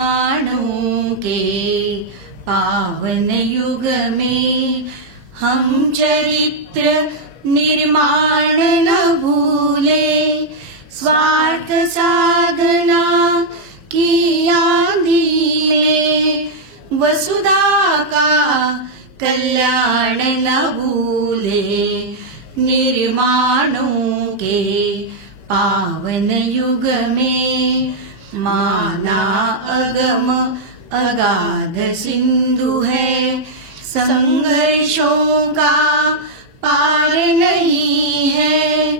निर्माणों के पावन युग में हम चरित्र निर्माण न भूले, स्वार्थ साधना की आंधी में वसुधा का कल्याण न भूले। निर्माणों के पावन युग में माना अगम अगाध सिंधु है, संघर्षों का पार नहीं है,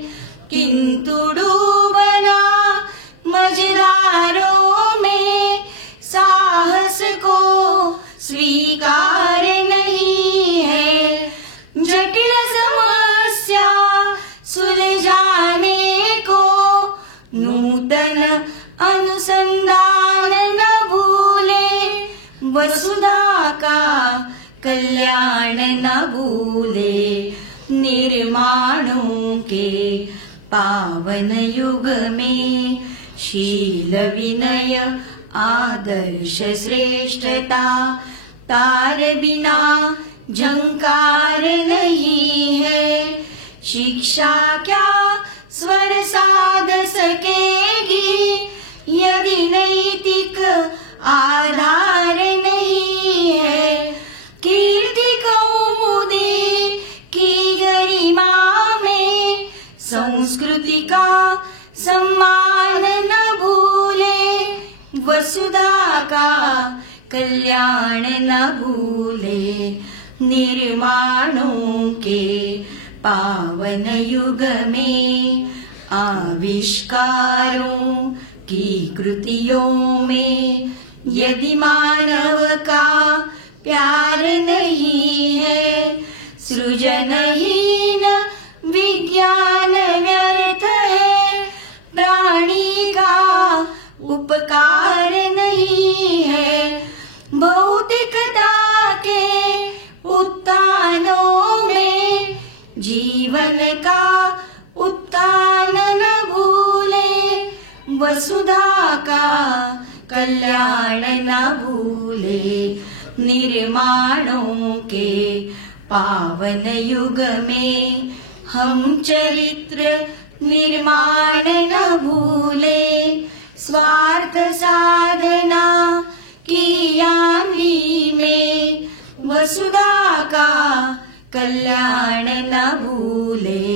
किंतु डूबना मझधारों में साहस को स्वीकार नहीं है। जटिल समस्या सुलझाने को नूतन अनुसंधान न भूले, वसुधा का कल्याण न भूले। निर्माणों के पावन युग में शील विनय आदर्श श्रेष्ठता तार बिना झंकार नहीं है। शिक्षा क्या स्वर साध सकेगी यदि नैतिक आधार नहीं है। कीर्ति कौमुदी की गरिमा में संस्कृति का सम्मान न भूले, वसुधा का कल्याण न भूले। निर्माणों के पावन युग में आविष्कारों की कृतियों में यदि मानव का प्यार नहीं है, सृजनहीन विज्ञान व्यर्थ है। प्राणी का उपकार नहीं है, भौतिकता के उत्थानों में जीवन का उत्थान न भूले, वसुधा का कल्याण न भूले। निर्माणों के पावन युग में हम चरित्र निर्माण न भूले, स्वार्थ साधना की आंधी में वसुधा का कल्याण न भूले,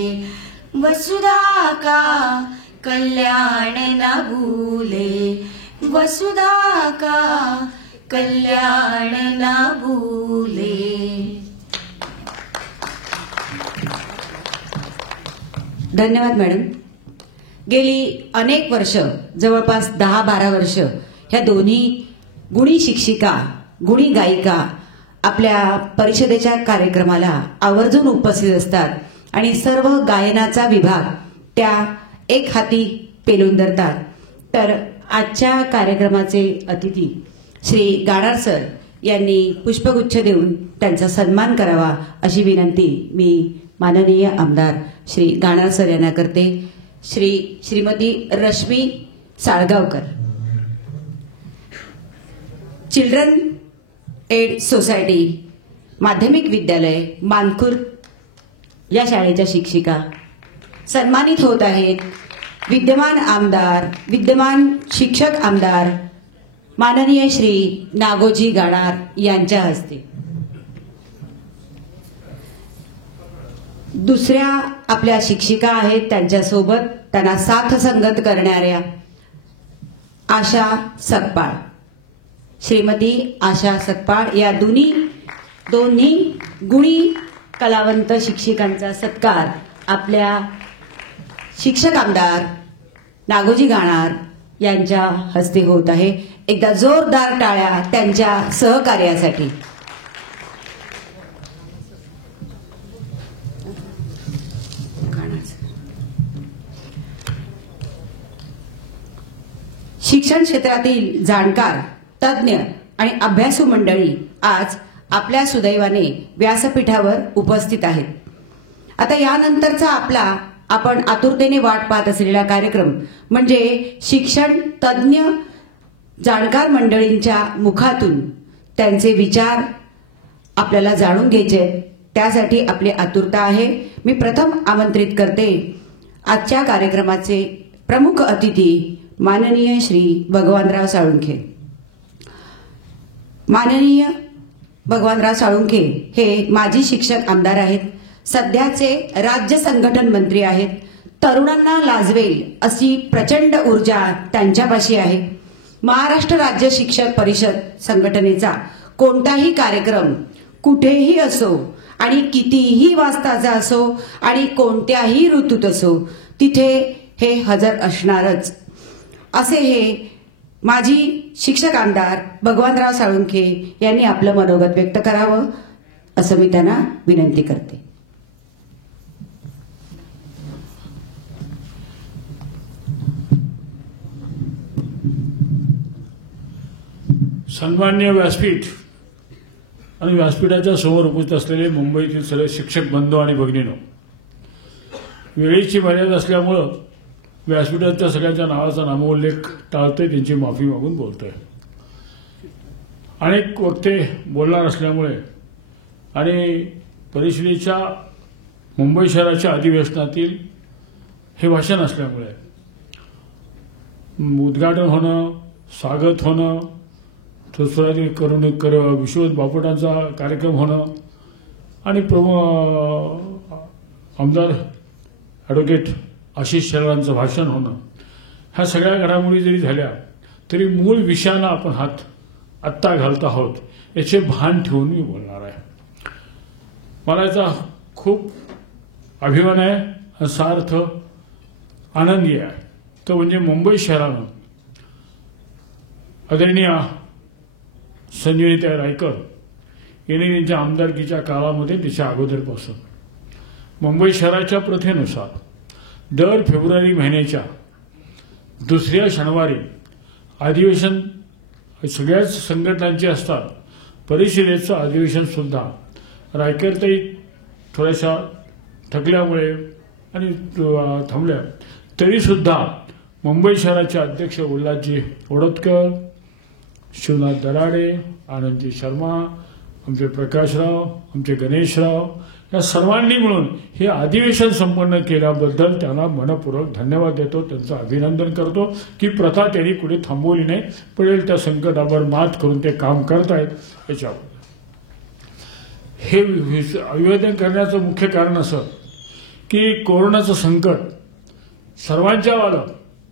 वसुधा का कल्याण न भूले, वसुधा का कल्याण न भूले। धन्यवाद मॅडम। गेली अनेक वर्ष, जवळपास 10-12 वर्ष, ह्या दोन्ही गुणी शिक्षिका, गुणी गायिका आपल्या परिषदेच्या कार्यक्रमाला आवर्जून उपस्थित असतात आणि सर्व गायनाचा विभाग त्या एक हाती पेलून धरतात। तर आजच्या कार्यक्रमाचे अतिथी श्री गाणार सर यांनी पुष्पगुच्छ देऊन त्यांचा सन्मान करावा अशी विनंती मी माननीय आमदार श्री गाणार सर यांना करते। Shrimati Rashmi Salgaonkar, children aid society माध्यमिक विद्यालय मानखुर्द या शाळेच्या शिक्षिका सन्मानित होत आहेत। विद्यमान आमदार, विद्यमान शिक्षक आमदार माननीय श्री नागोजी गाणार यांच्या हस्ते। दुसऱ्या आपल्या शिक्षिका आहेत, त्यांच्यासोबत त्यांना साथ संगत करणाऱ्या आशा सकपाळ, श्रीमती आशा सकपाळ या दोन्ही गुणी कलावंत शिक्षिकांचा सत्कार आपल्या शिक्षक आमदार नागोजी गाणार यांच्या हस्ते होत आहे। एकदा जोरदार टाळ्या त्यांच्या सहकार्यासाठी। शिक्षण क्षेत्रातील जाणकार, तज्ञ आणि अभ्यासू मंडळी आज आपल्या सुदैवाने व्यासपीठावर उपस्थित आहेत। आता यानंतरचा आपला आपण आतुरतेने वाट पाहत असलेला कार्यक्रम म्हणजे शिक्षण तज्ञ जाणकार मंडळींच्या मुखातून त्यांचे विचार आपल्याला जाणून घ्यायचे आहेत, त्यासाठी आपली आतुरता आहे. मी प्रथम आमंत्रित करते आजच्या कार्यक्रमाचे प्रमुख अतिथी माननीय श्री भगवानराव साळुंखे. माननीय भगवानराव साळुंखे हे माजी शिक्षक आमदार आहेत, सध्याचे राज्य संघटन मंत्री आहेत. तरुणांना लाजवेल अशी प्रचंड ऊर्जा त्यांच्यापाशी आहे. महाराष्ट्र राज्य शिक्षक परिषद संघटनेचा कोणताही कार्यक्रम कुठेही असो आणि कितीही वाजताचा असो आणि कोणत्याही ऋतूत असो तिथे हे हजर असणारच. असे हे माजी शिक्षक आमदार भगवानराव साळुंखे यांनी आपलं मनोगत व्यक्त करावं असं मी त्यांना विनंती करते. सन्माननीय व्यासपीठ आणि व्यासपीठाच्या समोर उपस्थित असलेले मुंबईतील सर्व शिक्षक बंधू आणि भगिनींनो, वेळेची मर्यादा असल्यामुळं व्यासपीठाच्या सगळ्यांच्या नावाचा नामोल्लेख टाळतोय, त्यांची माफी मागून बोलतोय. अनेक वक्ते बोलणार असल्यामुळे आणि परिषदेच्या मुंबई शहराच्या अधिवेशनातील हे भाषण असल्यामुळे उद्घाटन होणं, स्वागत होणं, सुस्वागत करून विश्वनाथ बापटांचा कार्यक्रम होणं आणि आमदार ॲडव्होकेट आशिष शेलारांचं भाषण होणं, ह्या सगळ्या घडामोडी जरी झाल्या तरी मूळ विषयाला आपण हात आत्ता घालत आहोत याचे भान ठेवून मी बोलणार आहे. मला याचा खूप अभिमान आहे आणि सार्थ आनंदी आहे. तो म्हणजे मुंबई शहरानं आदरणीय संजीवनीताई रायकर यांनी त्यांच्या आमदारकीच्या काळामध्ये त्याच्या अगोदरपासून मुंबई शहराच्या प्रथेनुसार दर फेब्रुवारी महिन्याच्या दुसऱ्या शनिवारी अधिवेशन सगळ्याच संघटनांचे असतात. परिषदेचं अधिवेशन सुद्धा रायकरताई थोड्याशा थकल्यामुळे आणि थांबल्या तरीसुद्धा मुंबई शहराचे अध्यक्ष उल्हासजी ओडतकर, शिवनाथ दराडे, आनंदजी शर्मा, आमचे प्रकाशराव, आमचे गणेशराव या सर्वांनी मिळून हे अधिवेशन संपन्न केल्याबद्दल त्यांना मनपूर्वक धन्यवाद देतो, त्यांचं अभिनंदन करतो की प्रथा त्यांनी कुठे थांबवली नाही, पडेल त्या संकटावर मात करून ते काम करतायत. याच्यावर हे अभिवादन करण्याचं मुख्य कारण असं की कोरोनाचं संकट सर्वांच्या आलं.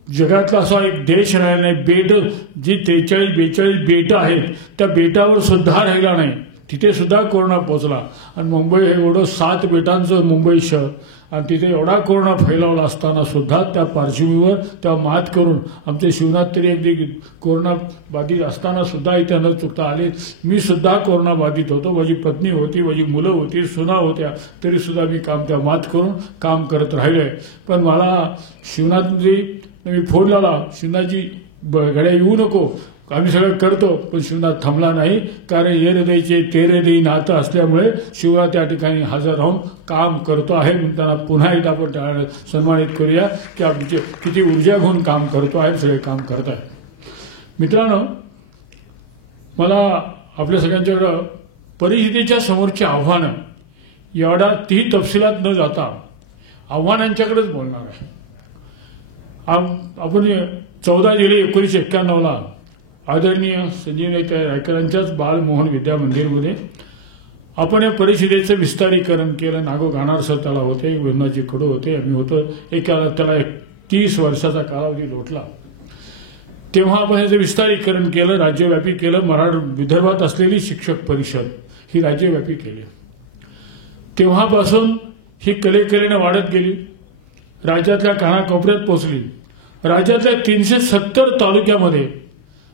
जगातला असा एक देश राहिला नाही, बेट जी 43-42 बेटं आहेत त्या बेटावर सुद्धा राहिला नाही, तिथे सुद्धा कोरोना पोहोचला. आणि मुंबई हे एवढं 7 बेटांचं मुंबई शहर आणि तिथे एवढा कोरोना फैलावला असताना सुद्धा त्या पार्श्वभूमीवर त्या मात करून आमचे शिवनाथ तरी अगदी कोरोना बाधित असताना सुद्धा इथे न चुकता आले. मी सुद्धा कोरोना बाधित होतो, माझी पत्नी होती, माझी मुलं होती, सुना होत्या, तरी सुद्धा मी त्या मात करून काम करत राहिलोय. पण मला शिवनाथजी मी फोन लावला, शिवनाथजी गड्या येऊ नको, आम्ही सगळं करतो. पण शिवनाथ थांबला नाही, कारण ये हृदयचे ते हृदयी नातं असल्यामुळे शिवनाथ त्या ठिकाणी हजर राहून काम करतो आहे. म्हणून त्यांना पुन्हा एकदा आपण सन्मानित करूया की आमचे किती ऊर्जा घेऊन काम करतो आहे, सगळे काम करत आहे. मित्रांनो, मला आपल्या सगळ्यांच्याकडं परिषदेच्या समोरची आव्हानं एवढा ती तपशिलात न जाता आव्हानांच्याकडेच बोलणार आहे. आपण 14 जुलै 1991 आदरणीय संजीवनीताई रायकरांच्याच बालमोहन विद्या मंदिरमध्ये आपण या परिषदेचं विस्तारीकरण केलं. नागो गाणार सर त्याला होते, वैनाजी कडू होते, आम्ही होतो. त्याला 30 वर्षाचा कालावधी लोटला. तेव्हा आपण याचं विस्तारीकरण केलं, राज्यव्यापी केलं. विदर्भात असलेली शिक्षक परिषद ही राज्यव्यापी केली. तेव्हापासून ही कलेकलेने वाढत गेली, राज्यातल्या कानाकोपऱ्यात पोहोचली. राज्यातल्या 370 तालुक्यामध्ये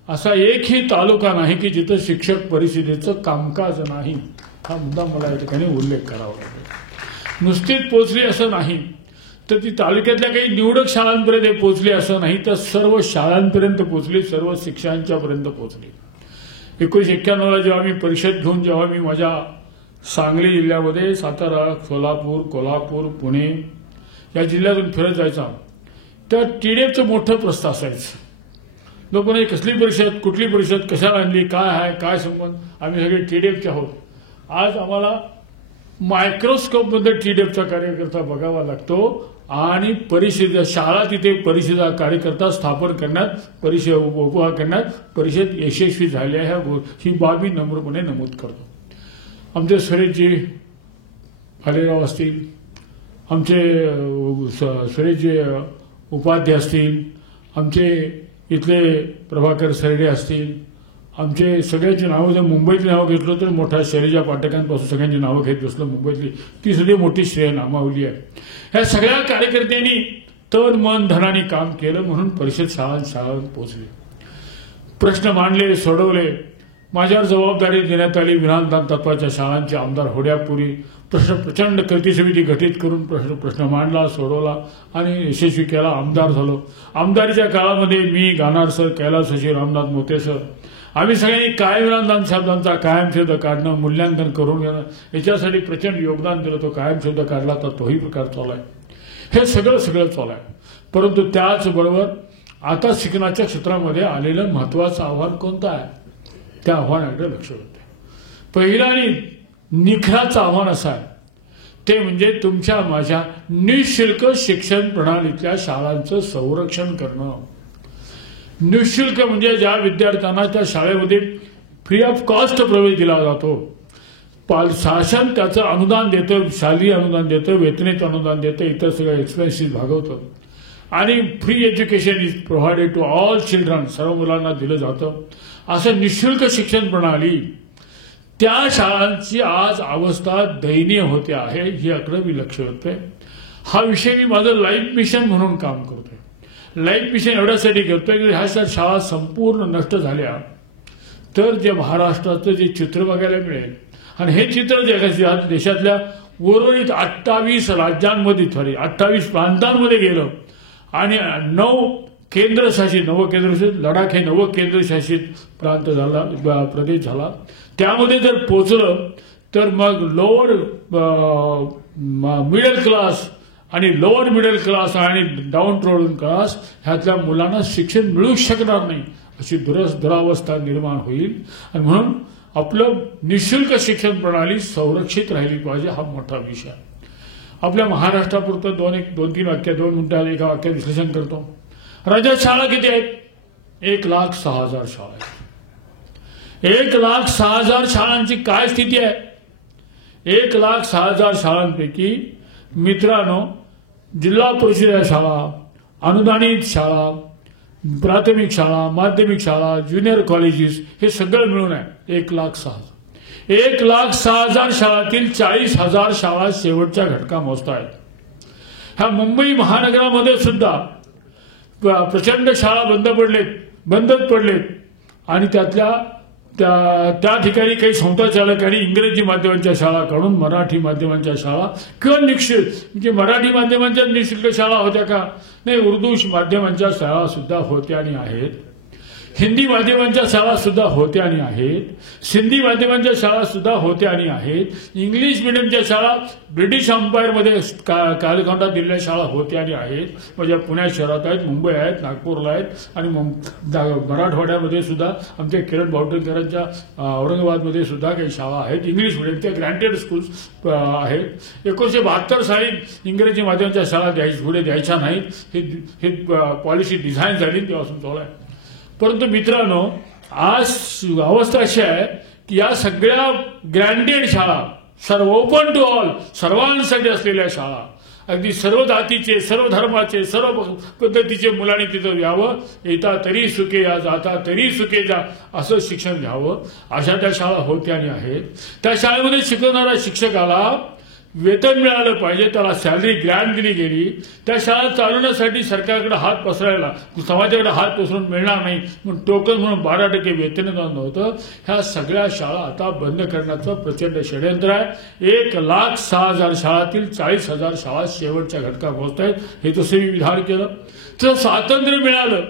असा एकही तालुका नाही की जिथं शिक्षक परिषदेचं कामकाज नाही. हा मुद्दा मला या ठिकाणी उल्लेख करावा लागेल. नुसतीच पोचली असं नाही, तर ती तालुक्यातल्या काही निवडक शाळांपर्यंत पोचली असं नाही, तर सर्व शाळांपर्यंत पोचली, सर्व शिक्षकांच्यापर्यंत पोचली. 1991 जेव्हा मी परिषद घेऊन जेव्हा मी माझ्या सांगली जिल्ह्यामध्ये सातारा, सोलापूर, कोल्हापूर, पुणे या जिल्ह्यातून फिरत जायचा, त्या टीडेचं मोठं प्रस्ताव असायचं. लोक म्हणजे कसली परिषद, कुठली परिषद, कशाला आणली, काय आहे, काय संबंध, आम्ही सगळे TDFचे आहोत. आज आम्हाला मायक्रोस्कोपमध्ये TDFचा कार्यकर्ता बघावा लागतो आणि परिषद शाळा तिथे परिषदा कार्यकर्ता स्थापन करण्यात, परिषद उभा करण्यात परिषद यशस्वी झाली आहे. ही बाब मी नम्रपणे नमूद करतो. आमचे सुरेशजी भालेराव असतील, आमचे सुरेशजी उपाध्याय असतील, आमचे इथले प्रभाकर सरडे असतील, आमचे सगळ्यांची नावं जर मुंबईतली नावं घेतलं तर मोठ्या शैलजा पाठकांपासून सगळ्यांची नावं घेत बसलो मुंबईतली, ती सुद्धा मोठी श्रेय नामावली आहे. ह्या सगळ्या कार्यकर्त्यांनी तन मन धनाने काम केलं म्हणून परिषद शाळांत पोहोचले. प्रश्न मांडले, सोडवले. माझ्यावर जबाबदारी देण्यात आली. विधानदान तत्वाच्या शाळांचे आमदार होण्यापूर्वी प्रचंड कृती समिती गठीत करून प्रश्न मांडला, सोडवला आणि यशस्वी केला. आमदार झालो. आमदारीच्या काळामध्ये मी, गानार सर, कैलास सचिव, रामनाथ मोते सर, आम्ही सगळ्यांनी काय विधानदान शब्दांचा कायम शोध काढणं, मूल्यांकन करून घेणं याच्यासाठी प्रचंड योगदान दिलं. तो कायम शोध काढला तर तोही प्रकार चालू आहे. हे सगळं चालू आहे. परंतु त्याचबरोबर आता शिक्षणाच्या क्षेत्रामध्ये आलेलं महत्वाचं आव्हान कोणतं आहे, त्या आव्हानाकडे लक्ष होते. पहिलं आणि निखराचं आव्हान असं आहे, ते म्हणजे तुमच्या माझ्या निःशुल्क शिक्षण प्रणालीतल्या शाळांचं संरक्षण करणं. निःशुल्क म्हणजे ज्या विद्यार्थ्यांना त्या शाळेमध्ये फ्री ऑफ कॉस्ट प्रवेश दिला जातो, शासन त्याचं अनुदान देतं, शालेय अनुदान देतं, वेतनेचं अनुदान देतं, इतर सगळं एक्सपेन्सेस भागवतं आणि free education is provided to all children, सर्व मुलांना दिलं जातं. असं निःशुल्क शिक्षण प्रणाली त्या शाळांची आज अवस्था दयनीय होते आहे. ही आकडे मी लक्ष करतोय. हा विषय मी माझं लाईफ मिशन म्हणून काम करतोय. लाईफ मिशन एवढ्यासाठी करतोय की ह्या शाळा संपूर्ण नष्ट झाल्या तर जे महाराष्ट्राचं जे चित्र बघायला मिळेल आणि हे चित्र देशातल्या उर्वरित 28 राज्यांमध्ये 28 प्रांतांमध्ये गेलं आणि 9 केंद्रशासित लडाख हे नवं केंद्रशासित प्रांत झाला, प्रदेश झाला. त्यामध्ये जर पोचलं तर मग लोअर मिडल क्लास आणि लोअर मिडल क्लास आणि डाऊन ट्रोडन क्लास ह्यातल्या मुलांना शिक्षण मिळू शकणार नाही, अशी दुरावस्था निर्माण होईल. आणि म्हणून आपलं निःशुल्क शिक्षण प्रणाली संरक्षित राहिली पाहिजे, हा मोठा विषय. आपल्या महाराष्ट्रापुरतं 2-3 वाक्यात 2 मिनिटात एका वाक्यात विश्लेषण करतो. राज्यात शाळा किती आहेत? 1,06,000 शाळा आहेत. 1,06,000 शाळांची काय स्थिती आहे? 1,06,000 शाळांपैकी मित्रांनो, जिल्हा परिषद शाळा, अनुदानित शाळा, प्राथमिक शाळा, माध्यमिक शाळा, ज्युनियर कॉलेजेस हे सगळं मिळून आहे 1,06,000. 1,06,000 शाळातील 40,000 शाळा शेवटच्या घटका मोजत आहेत. ह्या मुंबई महानगरामध्ये सुद्धा प्रचंड शाळा बंदच पडलेत आणि त्या ठिकाणी काही संस्थाचालकांनी इंग्रजी माध्यमांच्या शाळा काढून मराठी माध्यमांच्या शाळा किंवा निश्चित म्हणजे मराठी माध्यमांच्या निःशुल्क शाळा होत्या का? नाही, उर्दू माध्यमांच्या शाळा सुद्धा होत्या आणि आहेत, हिंदी माध्यमांच्या शाळा सुद्धा होत्या आणि आहेत, सिंधी माध्यमांच्या शाळा सुद्धा होत्या आणि आहेत, इंग्लिश मिडियमच्या शाळा ब्रिटिश अंपायरमध्ये कालखंडात दिलेल्या शाळा होत्या आणि आहेत. म्हणजे पुण्यात शहरात आहेत, मुंबई आहेत, नागपूरला आहेत आणि मराठवाड्यामध्ये सुद्धा आमच्या किरण बावटणकरांच्या औरंगाबादमध्ये सुद्धा काही शाळा आहेत इंग्लिश मिडियमच्या, ग्रँटेड स्कूल्स आहेत. 1972 साली इंग्रजी माध्यमांच्या शाळा पुढे द्यायच्या नाहीत, ही पॉलिसी डिझाईन झाली, तेव्हापासून चालू आहे. परंतु मित्रांनो, आज अवस्था अशी आहे की या सगळ्या ग्रँटेड शाळा, सर्व ओपन टू ऑल, सर्वांसाठी असलेल्या शाळा, अगदी सर्व जातीचे, सर्व धर्माचे, सर्व पद्धतीचे मुलांनी तिथं यावं, येता तरी सुखे या, जाता तरी सुखे जा, असं शिक्षण घ्यावं, अशा त्या शाळा होत्या आणि आहेत. त्या शाळेमध्ये शिकवणाऱ्या शिक्षकाला वेतन मिळालं पाहिजे, त्याला सॅलरी ग्रँट दिली गेली. त्या शाळा चालवण्यासाठी सरकारकडे हात पसरायला, समाजाकडे हात पसरून मिळणार नाही म्हणून टोकन म्हणून 12% वेतन नव्हतं. ह्या सगळ्या शाळा आता बंद करण्याचं प्रचंड षडयंत्र आहे. 1,06,000 शाळातील 40,000 शाळा शेवटच्या घटका पोहोचत आहेत. हे तसं मी विधान केलं. तर स्वातंत्र्य मिळालं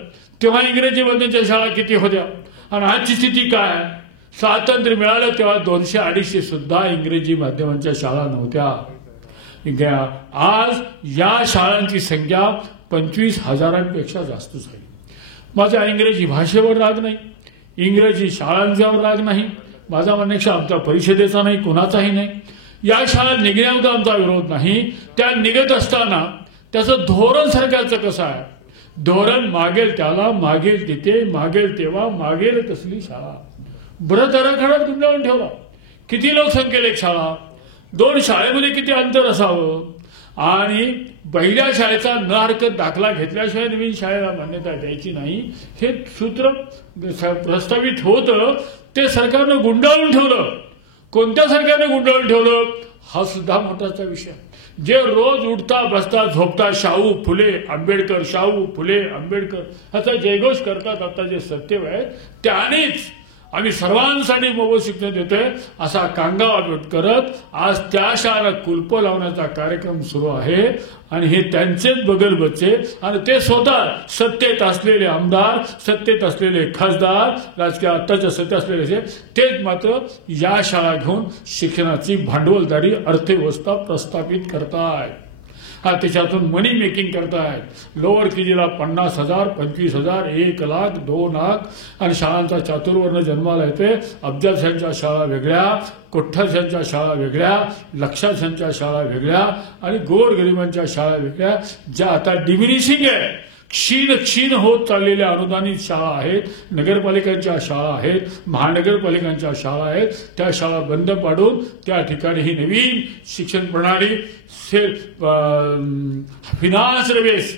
तेव्हा इंग्रजी माध्यमाच्या शाळा किती होत्या आणि आजची स्थिती काय आहे? स्वातंत्र्य मिळालं तेव्हा 200-250 सुद्धा इंग्रजी माध्यमांच्या शाळा नव्हत्या. आज या शाळांची संख्या 25,000पेक्षा जास्त झाली. माझा इंग्रजी भाषेवर राग नाही, इंग्रजी शाळांच्यावर राग नाही, माझा म्हणण्यापेक्षा आमचा परिषदेचा नाही, कोणाचाही नाही. या शाळा निघण्याचा आमचा विरोध नाही. त्या निघत असताना त्याचं धोरण सरकारचं कसं आहे? धोरण मागेल त्याला, मागेल तिथे, मागेल तेव्हा, मागेल तसली शाळा. बरं आराखडा गुंडाळून ठेवला. किती लोकसंख्येला एक शाळा, 2 शाळेमध्ये किती अंतर असावं, आणि पहिल्या शाळेचा न हरकत दाखला घेतल्याशिवाय नवीन शाळेला मान्यता द्यायची नाही, हे सूत्र प्रस्तावित होतं. ते सरकारनं गुंडाळून ठेवलं. कोणत्या सरकारनं गुंडाळून ठेवलं हा सुद्धा मोठाचा विषय. जे रोज उठता बसता झोपता शाहू फुले आंबेडकर, शाहू फुले आंबेडकर ह्याचा जयघोष करतात, आता जे सत्य आहे त्यानेच आम्ही सर्वांसाठी मोफत शिक्षण देतोय असा कांगावा करत आज त्या शाळेला कुलप लावण्याचा कार्यक्रम सुरू आहे. आणि हे त्यांचेच बगल बच्चे, आणि ते स्वतः सत्तेत असलेले आमदार, सत्तेत असलेले खासदार, राजकीय आत्ताच्या सत्तेत असलेले तेच मात्र या शाळा घेऊन शिक्षणाची भांडवलदारी अर्थव्यवस्था प्रस्थापित करतायत. हा त्याच्यातून मनी मेकिंग करतायत. लोअर केजीला 50,000, 25,000, 1,00,000, 2,00,000 आणि शाळांचा चातुर्वर्ण जन्माला येते. अब्जाशांच्या शाळा वेगळ्या, कोठ्ठाशांच्या शाळा वेगळ्या, लक्षाशांच्या शाळा वेगळ्या आणि गोरगरिबांच्या शाळा वेगळ्या, ज्या आता डिमिनिशिंग आहे, क्षीण होत चाललेल्या अनुदानित शाळा आहेत, नगरपालिकांच्या शाळा आहेत, महानगरपालिकांच्या शाळा आहेत. त्या शाळा बंद पाडून त्या ठिकाणी ही नवीन शिक्षण प्रणाली फिनान्स बेस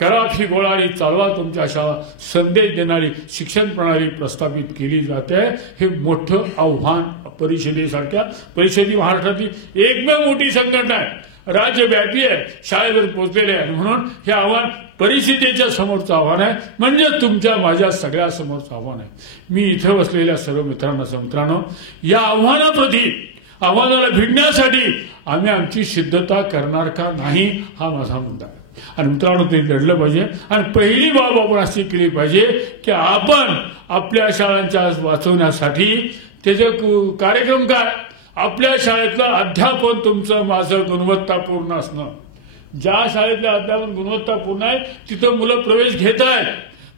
करा फी गोळारी चालवा तुमच्या शाळा संदेश देणारी शिक्षण प्रणाली प्रस्थापित केली जाते. हे मोठं आव्हान परिषदेसारख्या, परिषदी महाराष्ट्रातील एकमेव मोठी संघटना आहे, राज्यव्यापी आहे, शाळेवर पोहोचलेले आहे. म्हणून हे आव्हान परिषदेच्या समोरचं आव्हान आहे, म्हणजे तुमच्या माझ्या सगळ्या समोरचं आव्हान आहे. मी इथं बसलेल्या सर्व मित्रांनो, या आव्हानाला भिडण्यासाठी आम्ही आमची सिद्धता करणार का नाही हा माझा मुद्दा आहे. आणि मित्रांनो, ते लढलं पाहिजे. आणि पहिली बाब आपण अशी केली पाहिजे की आपण आपल्या शाळांच्या वाचवण्यासाठी त्याचे कार्यक्रम काय, आपल्या शाळेतलं अध्यापन तुमचं माझं गुणवत्तापूर्ण असणं. ज्या शाळेतलं अध्यापन गुणवत्तापूर्ण आहे तिथं मुलं प्रवेश घेत आहेत,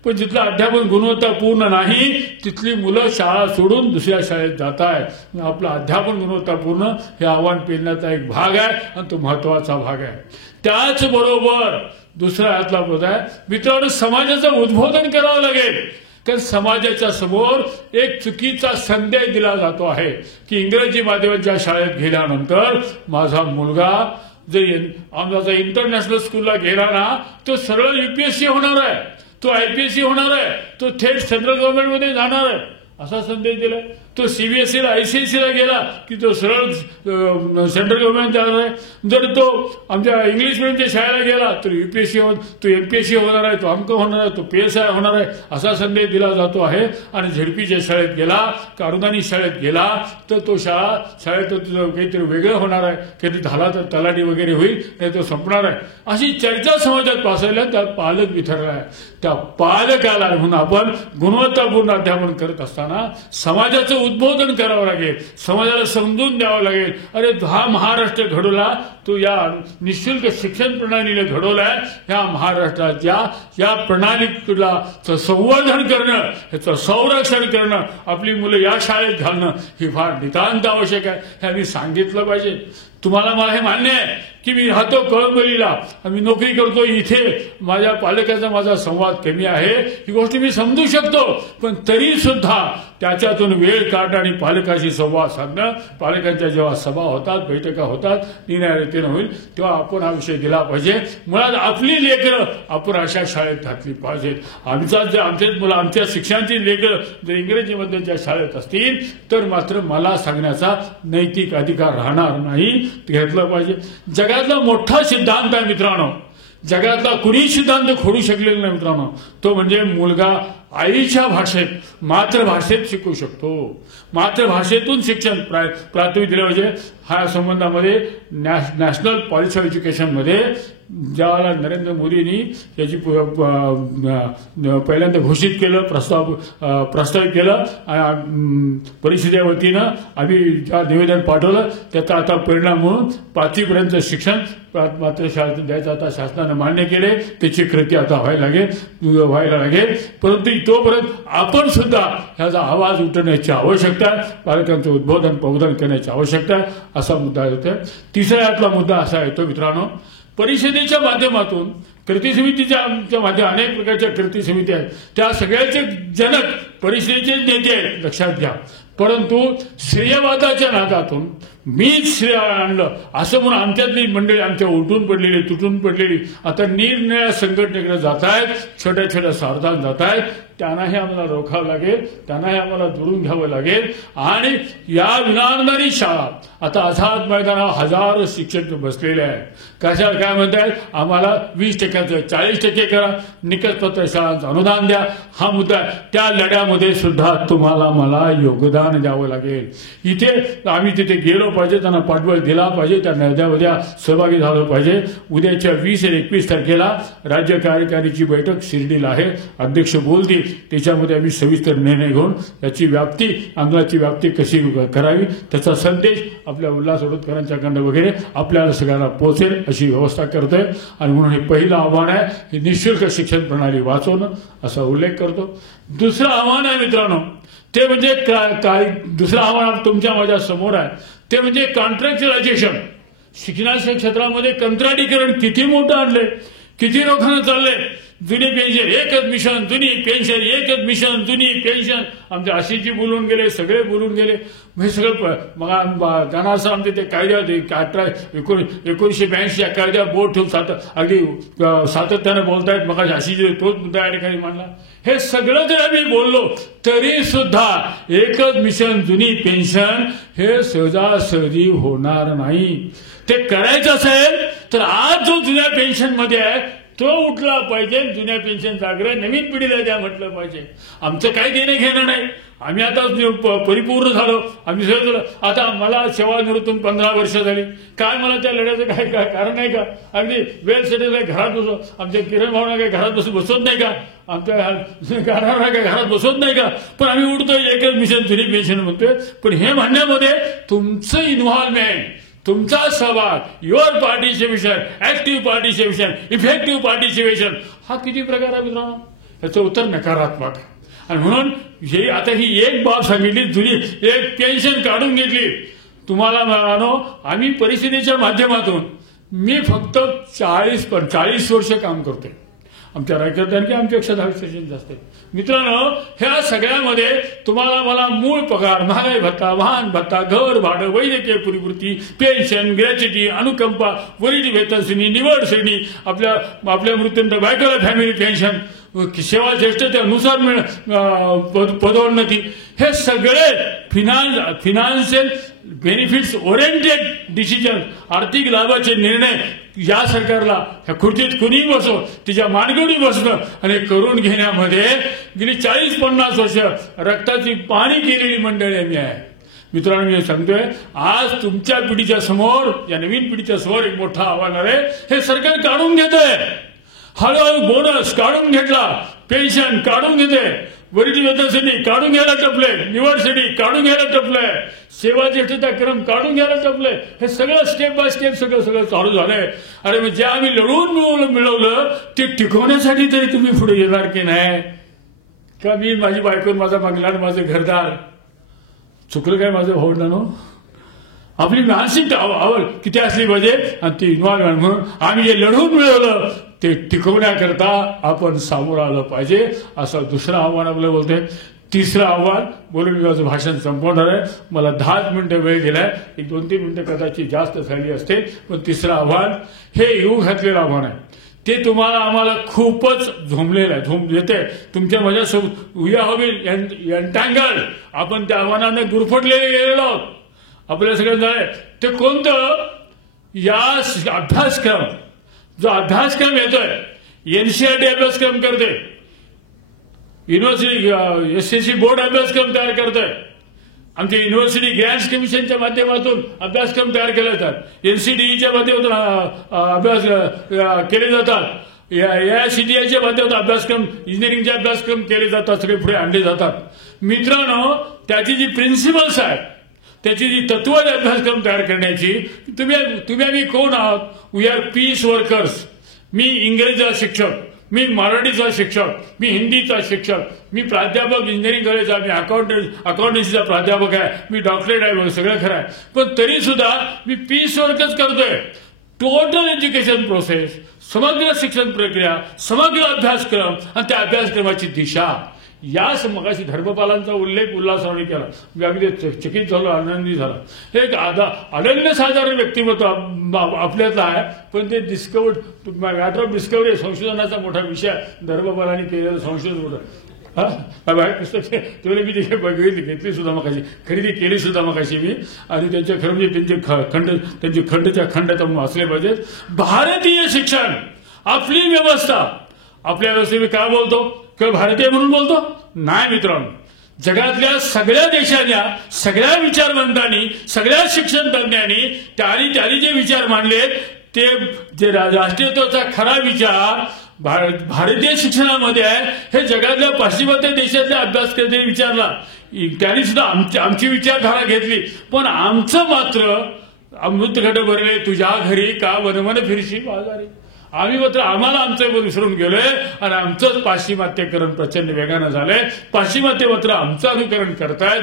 पण जिथलं अध्यापन गुणवत्तापूर्ण नाही तिथली मुलं शाळा सोडून दुसऱ्या शाळेत जात आहेत. आपलं अध्यापन गुणवत्तापूर्ण हे आव्हान पेलण्याचा एक भाग आहे आणि तो महत्वाचा भाग आहे. त्याचबरोबर दुसरा यातला बोध आहे मित्रांनो, समाजाचं उद्बोधन करावं लागेल. कारण समाजाच्या समोर एक चुकीचा संदेश दिला जातो आहे की इंग्रजी माध्यमाच्या शाळेत गेल्यानंतर माझा मुलगा जर आमचा इंटरनॅशनल स्कूलला गेला ना तो सरळ UPSC होणार आहे, तो IPSC होणार आहे, तो थेट सेंट्रल गव्हर्नमेंटमध्ये जाणार आहे असा संदेश दिलाय. तो CBSE ला ICSE ला गेला की तो सरळ सेंट्रल गव्हर्नमेंट जाणार आहे. जर तो आमच्या इंग्लिश मिडियमच्या शाळेला गेला तर UPSC तो MPSC होणार आहे, तो अंक होणार आहे, तो PSI होणार आहे असा संदेश दिला जातो आहे. आणि झेडपीच्या शाळेत गेला का अनुदानित शाळेत गेला तर तो शाळेत काहीतरी वेगळं होणार आहे, काहीतरी झाला तर तलाठी वगैरे होईल, नाही तो संपणार आहे अशी चर्चा समाजात पासवल्या. त्यात पालक बिथरला आहे. त्या पालकाला म्हणून आपण गुणवत्तापूर्ण अध्यापन करत असताना समाजाचं उद्बोधन करावं लागेल, समाजाला समजून द्यावं लागेल. अरे हा महाराष्ट्र घडवला तो या निःशुल्क शिक्षण प्रणालीने घडवलाय. या महाराष्ट्राच्या या प्रणालीला संवर्धन करणं, याचं संरक्षण करणं, आपली मुलं या शाळेत घालणं ही फार नितांत आवश्यक आहे. हे आम्ही सांगितलं पाहिजे. तुम्हाला मला हे मान्य आहे की मी राहतो कळंबोलीला, मी नोकरी करतो इथे, माझ्या पालकाचा माझा संवाद कमी आहे, ही गोष्ट मी समजू शकतो. पण तरी सुद्धा त्याच्यातून वेळ काढणं आणि पालकाशी संवाद साधणं, पालकांच्या जेव्हा सभा होतात, बैठका होतात, निर्णय रीतीनं होईल तेव्हा आपण हा विषय गेला पाहिजे. मुळात आपली लेकरं आपण अशा शाळेत घातली पाहिजेत. आमचेच मुलं, आमच्या शिक्षणाची लेकरं जर इंग्रजीमधल्या शाळेत असतील तर मात्र मला सांगण्याचा नैतिक अधिकार राहणार नाही. घेतलं पाहिजे. जगातला मोठा सिद्धांत आहे मित्रांनो, जगातला कुणी सिद्धांत खोडू शकलेला नाही मित्रांनो, तो म्हणजे मुलगा आईच्या भाषेत, मातृभाषेत शिकू शकतो. मातृभाषेतून शिक्षण प्राथमिक दिलं पाहिजे. हा संबंधामध्ये नॅशनल पॉलिसी ऑफ एज्युकेशन मध्ये ज्यावेळेला नरेंद्र मोदींनी याची पहिल्यांदा घोषित केलं, प्रस्तावित केलं, परिषदेच्या वतीनं आम्ही ज्या निवेदन पाठवलं त्याचा आता परिणाम म्हणून 5वीपर्यंत शिक्षण मात्र शाळेत द्यायचं आता शासनानं मान्य केले, त्याची कृती आता व्हायला लागेल. परंतु तोपर्यंत आपण सुद्धा ह्याचा आवाज उठवण्याची आवश्यकता आहे, पालकांचं उद्बोधन प्रबोधन करण्याची आवश्यकता आहे, असा मुद्दा येतो. तिसरा यातला मुद्दा असा येतो मित्रांनो, परिषदेच्या माध्यमातून कृती समितीच्या माध्यमात अनेक प्रकारच्या कृती समिती आहेत, त्या सगळ्याचे जनक परिषदेचे नेते आहेत, लक्षात घ्या. परंतु श्रेयवादाच्या नादातून मीच श्रेय आणलं असं म्हणून आमच्यातली मंडळी आमच्या उलटून पडलेली, तुटून पडलेली आता निरनिराळ्या संघटनेकडे जात आहेत, छोट्या छोट्या स्वार्थात जात आहेत. त्यांनाही आम्हाला रोखावं लागेल, त्यांनाही आम्हाला दुरून घ्यावं लागेल. आणि या विनामदारी शाळा आता आझाद मैदानावर हजारो शिक्षक बसलेले आहेत. कशा काय म्हणतायत, आम्हाला 20% 40% करा, निकषपत्र शाळांचं अनुदान द्या, हा मुद्दा. त्या लढ्यामध्ये सुद्धा तुम्हाला मला योगदान द्यावं लागेल. इथे आम्ही तिथे गेलो पाहिजे, त्यांना पाठबळ दिला पाहिजे, त्या लढ्यामध्ये सहभागी झालो पाहिजे. उद्याच्या 20 आणि 21 तारखेला राज्य कार्यकारिणीची बैठक शिर्डीला आहे, अध्यक्ष बोलतील, त्याच्यामध्ये आम्ही सविस्तर निर्णय घेऊन याची व्याप्ती, आंदोलनाची व्याप्ती कशी करावी त्याचा संदेश आपल्या उल्हास ओडतकरांच्याकडनं वगैरे आपल्याला सगळ्यांना पोहोचेल अशी व्यवस्था करतोय. आणि म्हणून हे पहिलं आव्हान आहे, हे निःशुल्क शिक्षण प्रणाली वाचवणं असा उल्लेख करतो. दुसरं आव्हान आहे मित्रांनो, ते म्हणजे दुसरं आव्हान तुमच्या माझ्या समोर आहे, ते म्हणजे कॉन्ट्रॅक्च्युअलायझेशन. शिक्षणाच्या क्षेत्रामध्ये कंत्राटीकरण किती मोठं आणलंय, किती रोखानं चाललंय. जुनी पेन्शन एकच मिशन, जुनी पेन्शन एकच मिशन, जुनी पेन्शन. आमचे आशिषजी बोलून गेले, सगळे बोलून गेले. हे सगळं मग त्यांना असं आमचे ते कायद्यात 1982 या कायद्यावर बोट ठेवून अगदी सातत्यानं बोलतायत. मग आशिषजी तोच मुद्दा या ठिकाणी मांडला. हे सगळं जर आम्ही बोललो तरी सुद्धा एकच मिशन जुनी पेन्शन हे सहजासहजी होणार नाही. ते करायचं असेल तर आज जो जुन्या पेन्शनमध्ये आहे तो उठला पाहिजे, जुन्या पेन्शनचा आग्रह नवीन पिढीला द्या म्हटलं पाहिजे. आमचं काही देणं घेणं नाही, आम्ही आता परिपूर्ण झालो, आम्ही सगळं. आता मला सेवानिवृत्तीतून 15 वर्ष झाली, काय मला त्या लढ्याचं काय कारण आहे का? अगदी वेल सेटल काय घरात बसो, आमच्या किरण भावना काय घरात बसवत नाही का, आमच्या गाढारा काय घरात बसवत नाही का? पण आम्ही उठतोय एकच मिशन जुनी पेन्शन म्हणतोय. पण हे म्हणण्यामध्ये तुमचं इन्व्हॉल्वमेंट, तुमचा सहभाग, your participation, active participation, effective participation, हा किती प्रकार आहे मित्रांनो? याचं उत्तर नकारात्मक. आणि म्हणून हे आता ही एक बाब सांगितली, जुनी एक पेन्शन काढून घेतली. तुम्हाला मानो आम्ही परिषदेच्या माध्यमातून मी फक्त 40 वर्ष काम करतोय. आमच्या राज्यात आमच्यापेक्षा 10 वर्ष जास्त. मित्रांनो, ह्या सगळ्यामध्ये तुम्हाला मला मूळ पगार, महागाई भत्ता, वाहन भत्ता, घर भाडं, वैद्यकीय पुरीवृत्ती, पेन्शन, ग्रॅच्युटी, अनुकंपा, वरिष्ठ वेतन श्रेणी, निवड श्रेणी, आपल्या मृत्यूनंतर बायकोला फॅमिली पेन्शन, सेवा ज्येष्ठतेनुसार पदोन्नती, हे सगळे फिनान्शियल बेनिफिट्स ओरिएंटेड डिसिजन, आर्थिक लाभाचे निर्णय या सरकारला ह्या खुर्चीत कुणी बसो, तिच्या मानगडी बसणं आणि करून घेण्यामध्ये गेली 40-50 वर्ष रक्ताची पाणी केलेली मंडळी आम्ही आहे. मित्रांनो, मी सांगतोय आज तुमच्या पिढीच्या समोर, या नवीन पिढीच्या समोर एक मोठं आव्हान आहे. हे सरकार काढून घेतंय, हळूहळू बोनस काढून घेतला, पेन्शन काढून घेते, वरिष्ठ वेतनश्रेणी काढून घ्यायला टपले, निवड श्रेणी काढून घ्यायला टपले, सेवा ज्येष्ठता क्रम काढून घ्यायला टपले. हे सगळं स्टेप बाय स्टेप सगळं चालू झालंय. अरे मग जे आम्ही लढून मिळवलं ते टिकवण्यासाठी तरी तुम्ही पुढे येणार की नाही का? मी, माझी बायको, माझा बंगला, माझं घरदार, चुकलं काय माझं भावंडानो? आपली मानसिक आवड किती असली पाहिजे आणि ती इन्व्हॉल्वमेंट. म्हणून आम्ही जे लढून मिळवलं ते टिकवण्याकरता आपण सामोरं आलं पाहिजे, असं दुसरं आव्हान आपल्याला बोलतोय. तिसरं आव्हान बोलून मी माझं भाषण संपवणार आहे. मला 10 मिनिटं वेळ दिलाय, एक 2-3 मिनिटं कदाचित जास्त झाली असते. पण तिसरं आव्हान हे येऊ घातलेलं आव्हान आहे. ते तुम्हाला आम्हाला खूपच झोंबलेलं आहे, झोंब येते तुमच्या माझ्यासोबत. उया हवी एंटँगल, आपण त्या आव्हानाने गुरफटलेले गेलेलो आहोत. आपल्या सगळ्यांना ते कोणतं? या अभ्यासक्रम, जो अभ्यासक्रम येतोय, एनसीईआरटी अभ्यासक्रम करते, युनिव्हर्सिटी SSC बोर्ड अभ्यासक्रम तयार करतोय, आमच्या युनिव्हर्सिटी ग्रँट्स कमिशनच्या माध्यमातून अभ्यासक्रम तयार केले जातात, एनसीडीईच्या माध्यमातून अभ्यास केले जातात, AICTIच्या माध्यमातून अभ्यासक्रम, इंजिनिअरिंगचे अभ्यासक्रम केले जातात, सगळे पुढे आणले जातात. मित्रांनो, त्याची जी प्रिन्सिपल्स आहेत, त्याची जी तत्व अभ्यासक्रम तयार करण्याची, तुम्ही आम्ही कोण आहात? We are peace workers. मी इंग्रजीचा शिक्षक, मी मराठीचा शिक्षक, मी हिंदीचा शिक्षक, मी प्राध्यापक इंजिनिअरिंग कॉलेजचा, मी अकाउंटन्सीचा प्राध्यापक आहे, मी डॉक्टरेट आहे, सगळं खरं आहे. पण तरी सुद्धा मी पीस वर्कच करतोय. टोटल एज्युकेशन प्रोसेस, समग्र शिक्षण प्रक्रिया, समग्र अभ्यासक्रम आणि त्या अभ्यासक्रमाची दिशा, याच मगाशी धर्मपालांचा उल्हासाने केला. मी अगदी चकित झालो, आनंदी झाला. हे एक अनन्यसाधारण व्यक्तिमत्व आपल्यातलं आहे, पण ते मॅटर ऑफ डिस्कवरी संशोधनाचा मोठा विषय धर्मपालांनी केलेलं संशोधन होतं. पुस्तक मी तिथे बघितली, घेतली सुद्धा मगाशी, खरेदी केली सुद्धा मगाशी मी. आणि त्यांच्या खरं म्हणजे त्यांची खंडच्या खंड वाचले पाहिजेत. भारतीय शिक्षण, आपली व्यवस्था, आपल्या व्यवस्थेत काय बोलतो? केवळ भारतीय म्हणून बोलतो? नाही मित्रांनो, जगातल्या सगळ्या देशांच्या सगळ्या विचारवंतांनी, सगळ्या शिक्षण तज्ञांनी त्यांनी जे विचार मांडलेत, ते जे राष्ट्रीयत्वाचा खरा विचार भारतीय शिक्षणामध्ये आहे. हे जगातल्या पाश्चिमात्य देशातल्या अभ्यासकर्त्यांनी विचारला, त्यांनी सुद्धा आमची विचारधारा घेतली. पण आमचं मात्र अमृत घट भरले तुझ्या घरी, का वनवन फिरशी बाजारी. आम्ही मात्र आम्हाला आमचं विसरून गेलोय आणि आमचंच पाश्चिमात्यकरण प्रचंड वेगानं झालंय. पाश्चिमात्य मात्र आमचं अनुकरण करतायत.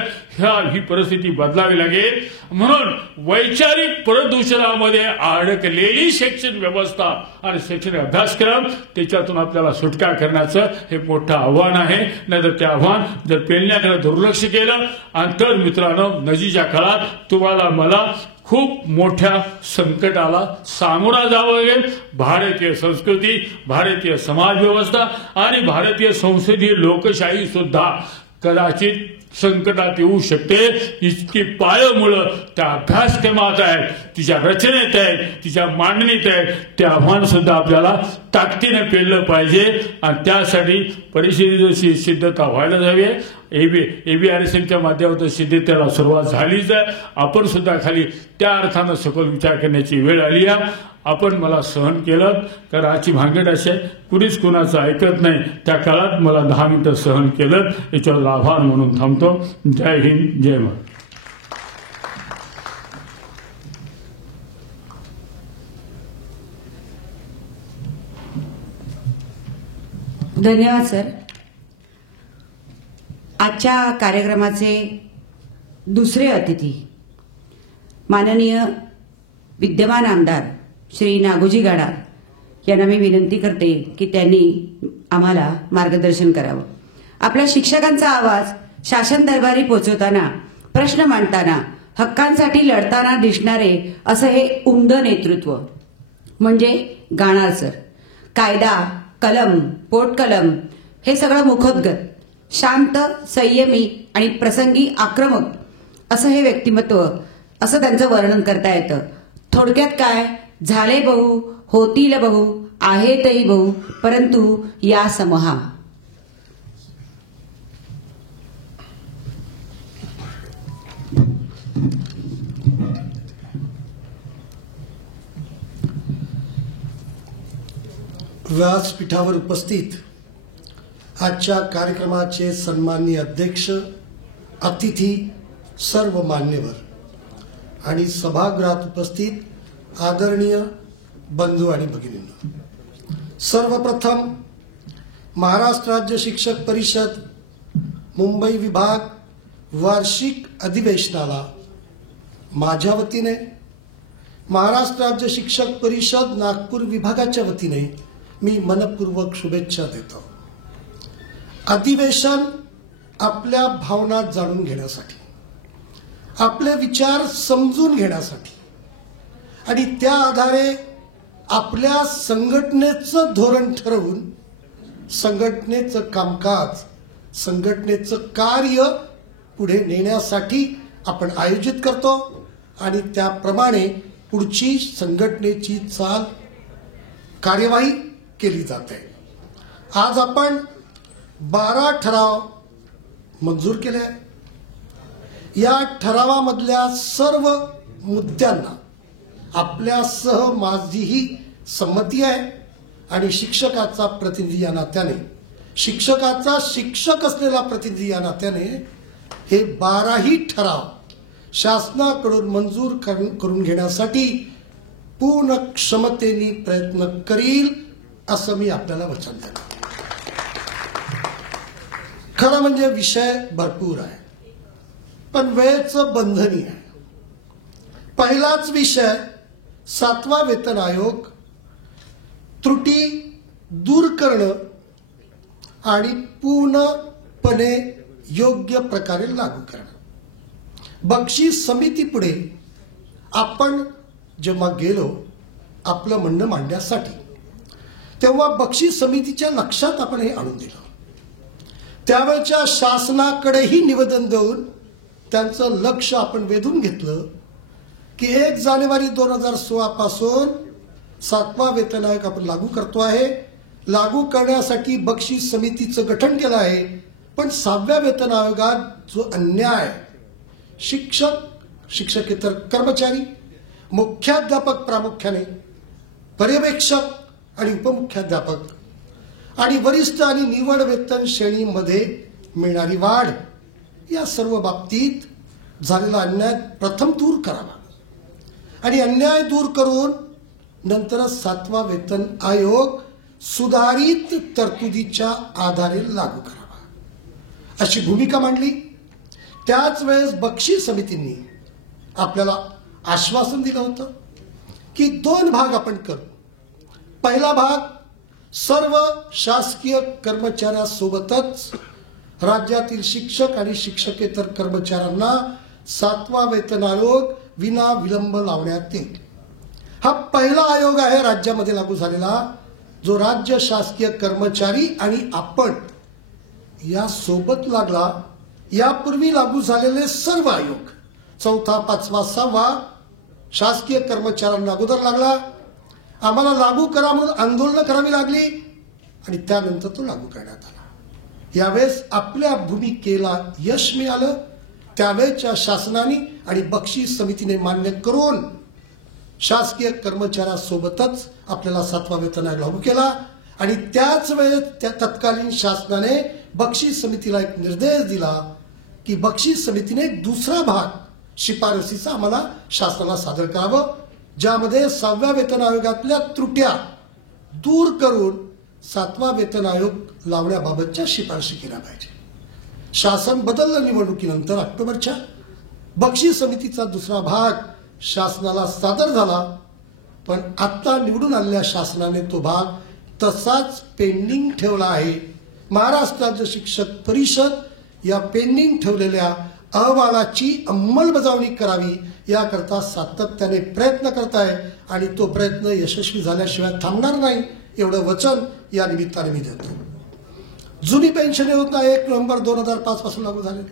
ही परिस्थिती बदलावी लागेल. म्हणून वैचारिक प्रदूषणामध्ये अडकलेली शैक्षणिक व्यवस्था आणि शैक्षणिक अभ्यासक्रम, त्याच्यातून आपल्याला सुटका करण्याचं हे मोठं आव्हान आहे. नाहीतर ते आव्हान जर पेलण्याकडे दुर्लक्ष केलं आणि तर मित्रांनो, नजीकच्या काळात तुम्हाला मला खूप मोठ्या संकटाला सामोरा जावं लागेल. भारतीय संस्कृती, भारतीय समाज व्यवस्था आणि भारतीय संसदीय लोकशाही सुद्धा कदाचित संकटात येऊ शकते. इतकी पायमुळं त्या अभ्यासक्रमात आहेत, तिच्या रचनेत आहेत, तिच्या मांडणीत आहेत. ते आव्हान सुद्धा आपल्याला ताकदीने पेललं पाहिजे आणि त्यासाठी परिषदेची सिद्धता व्हायला हवी. ABRSMच्या माध्यमातून सिद्धतेला सुरुवात झालीच आहे. आपण सुद्धा खाली त्या अर्थानं सखोल विचार करण्याची वेळ आली आहे. आपण मला सहन केलं, कारण आजची भानगड अशी आहे, कुणीच कुणाचं ऐकत नाही. त्या काळात मला 10 मिनिटं सहन केलं, याच्यावर आभार म्हणून थांबतो. जय हिंद, जय महाराष्ट्र. धन्यवाद सर. आजच्या कार्यक्रमाचे दुसरे अतिथी माननीय विद्यमान आमदार श्री नागोजी गाडार यांना मी विनंती करते की त्यांनी आम्हाला मार्गदर्शन करावं. आपल्या शिक्षकांचा आवाज शासन दरबारी पोहोचवताना, प्रश्न मांडताना, हक्कांसाठी लढताना दिसणारे असं हे उमद नेतृत्व म्हणजे गाणार सर. कायदा, कलम, पोटकलम हे सगळं मुखोद्गत, शांत, संयमी आणि प्रसंगी आक्रमक असं हे व्यक्तिमत्व, असं त्यांचं वर्णन करता येतं. थोडक्यात काय, झाले बहु, होतील बहु, आहेतही बहु, परंतु या समहा. व्यासपीठावर उपस्थित आजच्या कार्यक्रमाचे सन्माननीय अध्यक्ष, अतिथी, सर्व मान्यवर आणि सभागृहात उपस्थित आदरणीय बंधू आणि भगिनींनो, सर्वप्रथम महाराष्ट्र राज्य शिक्षक परिषद मुंबई विभाग वार्षिक अधिवेशनाला माझ्या वतीने, महाराष्ट्र राज्य शिक्षक परिषद नागपूर विभागाच्या वतीने मी मनपूर्वक शुभेच्छा देतो. अधिवेशन आपल्या भावना जाणून घेण्यासाठी, आपले विचार समजून घेण्यासाठी आणि त्या आधारे आपल्या संघटनेचं धोरण ठरवून संघटनेचं कामकाज, संघटनेचं कार्य पुढे नेण्यासाठी आपण आयोजित करतो आणि त्याप्रमाणे पुढची संघटनेची चाल, कार्यवाही केली जाते. आज आपण 12 ठराव मंजूर केले. या ठरावामधल्या सर्व मुद्द्यांना आपल्यासह माझीही संमती आहे आणि शिक्षकाचा प्रतिनिधी या नात्याने, शिक्षकाचा शिक्षक असलेला प्रतिनिधी या नात्याने हे 12ही ठराव शासनाकडून मंजूर करून घेण्यासाठी पूर्ण क्षमतेने प्रयत्न करील असं मी आपल्याला वचन देतो. खरं म्हणजे विषय भरपूर आहे, पण वेळेचं बंधनी आहे. पहिलाच विषय 7वा वेतन आयोग, त्रुटी दूर करणं आणि पूर्णपणे योग्य प्रकारे लागू करणं. बक्षीस समितीपुढे आपण जेव्हा गेलो आपलं म्हणणं मांडण्यासाठी, तेव्हा बक्षीस समितीच्या लक्षात आपण हे आणून दिलं. त्यावेळच्या शासनाकडेही निवेदन देऊन त्यांचं लक्ष आपण वेधून घेतलं की 1 जानेवारी 2016 पासून 7वा वेतन आयोग आपण लागू करतो आहे. लागू करण्यासाठी बक्षीस समितीचं गठन केलं आहे, पण 6व्या वेतन आयोगात जो अन्याय शिक्षक, शिक्षकेतर कर्मचारी, मुख्याध्यापक प्रामुख्याने, पर्यवेक्षक आणि उपमुख्याध्यापक आणि वरिष्ठ आणि निवड वेतन श्रेणीमध्ये मिळणारी वाढ, या सर्व बाबतीत झालेला अन्याय प्रथम दूर करावा आणि अन्याय दूर करून नंतरच 7वा वेतन आयोग सुधारित तरतुदीच्या आधारे लागू करावा अशी भूमिका मांडली. त्याच वेळेस बक्षीस समितींनी आपल्याला आश्वासन दिलं होतं की 2 भाग आपण करू. पहिला भाग सर्व शासकीय कर्मचाऱ्यांसोबतच राज्यातील शिक्षक आणि शिक्षकेतर कर्मचाऱ्यांना 7वा वेतन आयोग विना विलंब लावण्यात येईल. हा पहिला आयोग आहे राज्यामध्ये लागू झालेला जो राज्य शासकीय कर्मचारी आणि आपण या सोबत लागला. यापूर्वी लागू झालेले सर्व आयोग 4था, 5वा, 6वा शासकीय कर्मचाऱ्यांना अगोदर लागला. आम्हाला लागू करा म्हणून आंदोलनं करावी लागली आणि त्यानंतर तो लागू करण्यात आला. यावेळेस आपल्या भूमिकेला यश मिळालं. त्यावेळेच्या शासनाने आणि बक्षीस समितीने मान्य करून शासकीय कर्मचाऱ्यांसोबतच आपल्याला 7वा वेतन आयोग लागू केला आणि त्याच वेळेस त्या तत्कालीन शासनाने बक्षीस समितीला एक निर्देश दिला की बक्षीस समितीने दुसरा भाग शिफारसीचा आम्हाला शासनाला सादर करावं, ज्यामध्ये 6व्या वेतन आयोगातल्या त्रुट्या दूर करून 7वा वेतन आयोग लावण्याबाबतच्या शिफारशी केल्या पाहिजे. शासन बदललं निवडणुकीनंतर ऑक्टोबरच्या. बक्षीस समितीचा दुसरा भाग शासनाला सादर झाला, पण आता निवडून आलेल्या शासनाने तो भाग तसाच पेंडिंग ठेवला आहे. महाराष्ट्र राज्य शिक्षक परिषद या पेंडिंग ठेवलेल्या अहवालाची अंमलबजावणी करावी याकरता सातत्याने प्रयत्न करत आहे आणि तो प्रयत्न यशस्वी झाल्याशिवाय थांबणार नाही एवढं वचन या निमित्ताने मी देतो. जुनी पेन्शन योजना 1 नोव्हेंबर 2005 पासून लागू झालेली,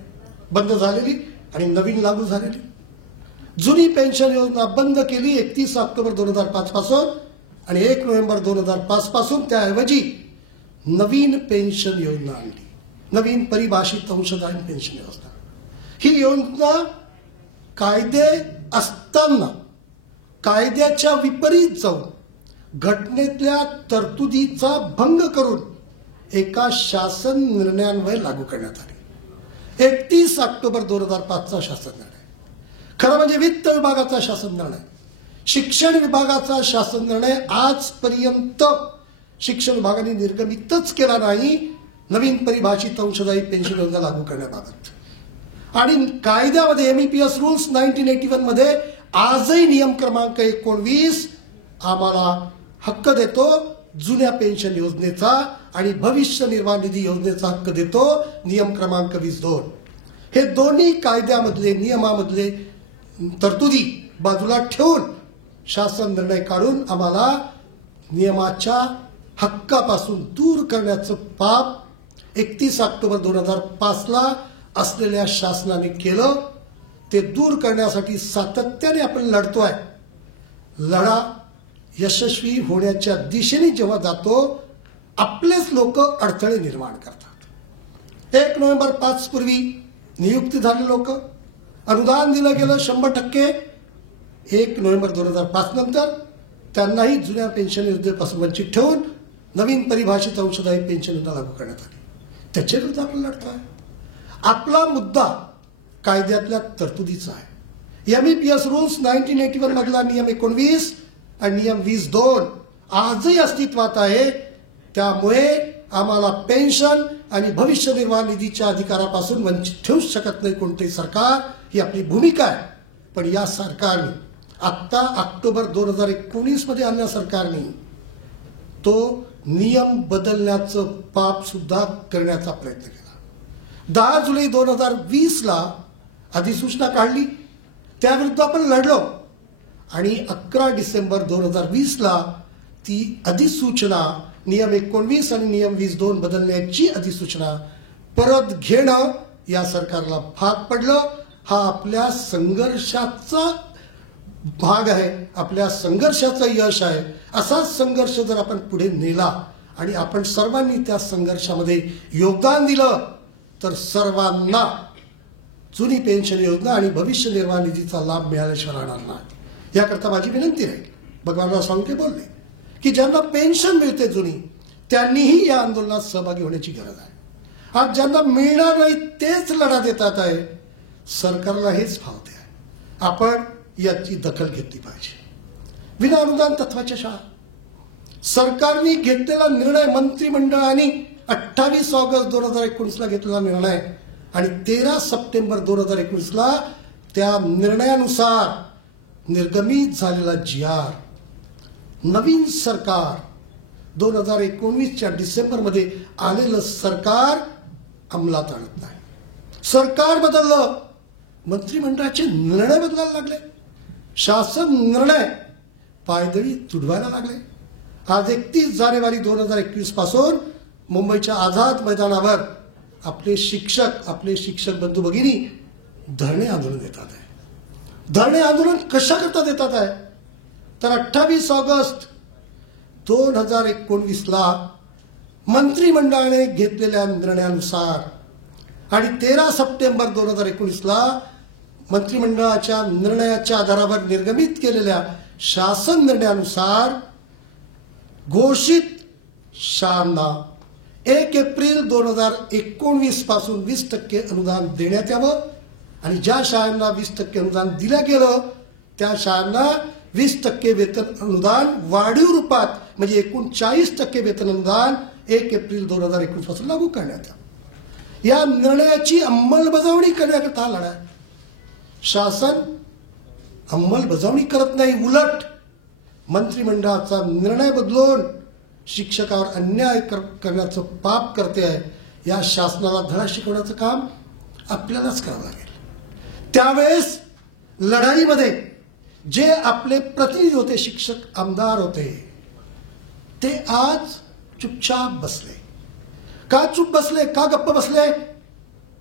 बंद झालेली आणि नवीन लागू झालेली. जुनी पेन्शन योजना बंद केली 31 ऑक्टोबर 2005 पासून आणि 1 नोव्हेंबर 2005 पासून त्याऐवजी नवीन पेन्शन योजना आणली, नवीन परिभाषित अंशदायी पेन्शन योजना. ही योजना कायदे असताना कायद्याच्या विपरीत जाऊन घटनेतल्या तरतुदीचा भंग करून एका शासन निर्णयान्वये लागू करण्यात आली. 31 ऑक्टोबर 2005चा शासन निर्णय, खरं म्हणजे वित्त विभागाचा शासन निर्णय, शिक्षण विभागाचा शासन निर्णय आजपर्यंत शिक्षण विभागाने निर्गमितच केला नाही नवीन परिभाषित अंशदायी पेन्शन योजना लागू करण्याबाबत. आणि कायद्यामध्ये MEPS रूल्स 1981 मध्ये आजही नियम क्रमांक 19 आम्हाला हक्क देतो जुन्या पेन्शन योजनेचा आणि भविष्य निर्वाह निधी योजनेचा हक्क देतो नियम क्रमांक 22. हे दोन्ही कायद्यामधले नियमामधले तरतुदी बाजूला ठेवून शासन निर्णय काढून आम्हाला नियमाच्या हक्कापासून दूर करण्याचं पाप 31 ऑक्टोबर 2005ला असलेल्या शासनाने केलं. ते दूर करण्यासाठी सातत्याने आपण लढतोय. लढा यशस्वी होण्याच्या दिशेने जेव्हा जातो आपलेच लोक अडथळे निर्माण करतात. 1 नोव्हेंबर 5 पूर्वी नियुक्ती झाले लोक अनुदान दिलं गेलं 100%. 1 नोव्हेंबर 2005 नंतर त्यांनाही जुन्या पेन्शन योजनेपासून वंचित ठेवून नवीन परिभाषित अंशदायी पेन्शन योजना लागू करण्यात आली. त्याच्या विरुद्ध आपण लढतोय. आपला मुद्दा कायद्यातल्या तरतुदीचा आहे. MEPS रूल्स 1981 मधला नियम 19 आणि नियम 20(2) आजही अस्तित्वात आहे. त्यामुळे आम्हाला पेन्शन आणि भविष्य निर्वाह निधीच्या अधिकारापासून वंचित ठेवू शकत नाही कोणतेही सरकार. ही आपली भूमिका आहे. पण या सरकारने आत्ता ऑक्टोबर 2019 मध्ये आलेल्या सरकारने तो नियम बदलण्याचं पाप सुद्धा करण्याचा प्रयत्न केला. 10 जुलै 2020ला अधिसूचना काढली. त्याविरुद्ध आपण लढलो आणि 11 डिसेंबर 2020ला ती अधिसूचना नियम 19 आणि नियम 20(2) बदलण्याची अधिसूचना परत घेणं या सरकारला भाग पडलं. हा आपल्या संघर्षाचा भाग आहे, आपल्या संघर्षाचं यश आहे. असाच संघर्ष जर आपण पुढे नेला आणि आपण सर्वांनी त्या संघर्षामध्ये योगदान दिलं तर सर्वांना जुनी पेन्शन योजना आणि भविष्य निर्वाह निधीचा लाभ मिळाल्याशिवाय राहणार नाही. याकरता माझी विनंती आहे. भगवानराव साळुंखे बोलले की ज्यांना पेन्शन मिळते जुनी त्यांनीही या आंदोलनात सहभागी होण्याची गरज आहे. आज ज्यांना मिळणार नाही तेच लढा देतात आहे. सरकारला हेच फावते आहे. आपण याची दखल घेतली पाहिजे. विना अनुदान तत्वाच्या शाळा सरकारने घेतलेला निर्णय, मंत्रिमंडळाने 28 ऑगस्ट 2019ला घेतलेला निर्णय आणि 13 सप्टेंबर 2019ला त्या निर्णयानुसार निर्गमित झालेला GR नवीन सरकार 2019च्या डिसेंबरमध्ये आलेलं सरकार अंमलात आणत नाही. सरकार बदललं, मंत्रिमंडळाचे निर्णय बदलायला लागले, शासन निर्णय पायदळी तुडवायला लागले. आज 31 जानेवारी 2021 पासून मुंबईच्या आझाद मैदानावर आपले शिक्षक बंधू भगिनी धरणे आंदोलन देतात आहे. धरणे आंदोलन कशाकरता देतात आहे तर 28 ऑगस्ट 2019ला मंत्रिमंडळाने घेतलेल्या निर्णयानुसार आणि 13 सप्टेंबर 2019ला मंत्रिमंडळाच्या निर्णयाच्या आधारावर निर्गमित केलेल्या शासन निर्णयानुसार घोषित शाळांना 1 एप्रिल 2019 पासून 20% अनुदान देण्यात यावं आणि ज्या शाळांना 20% अनुदान दिलं गेलं त्या शाळांना 20% वेतन अनुदान वाढीव रूपात म्हणजे एकूण 40% वेतन अनुदान 1 एप्रिल 2019 पासून लागू करण्यात यावं. या निर्णयाची अंमलबजावणी करण्याकरता हा लढा आहे. शासन अंमलबजावणी करत नाही, उलट मंत्रिमंडळाचा निर्णय बदलून शिक्षकावर अन्याय करण्याचं पाप करते आहे. या शासनाला धडा शिकवण्याचं काम आपल्यालाच करावं लागेल. त्यावेळेस लढाईमध्ये जे आपले प्रतिनिधी होते, शिक्षक आमदार होते, ते आज चुपचाप बसले. का चुप बसले, का गप्प बसले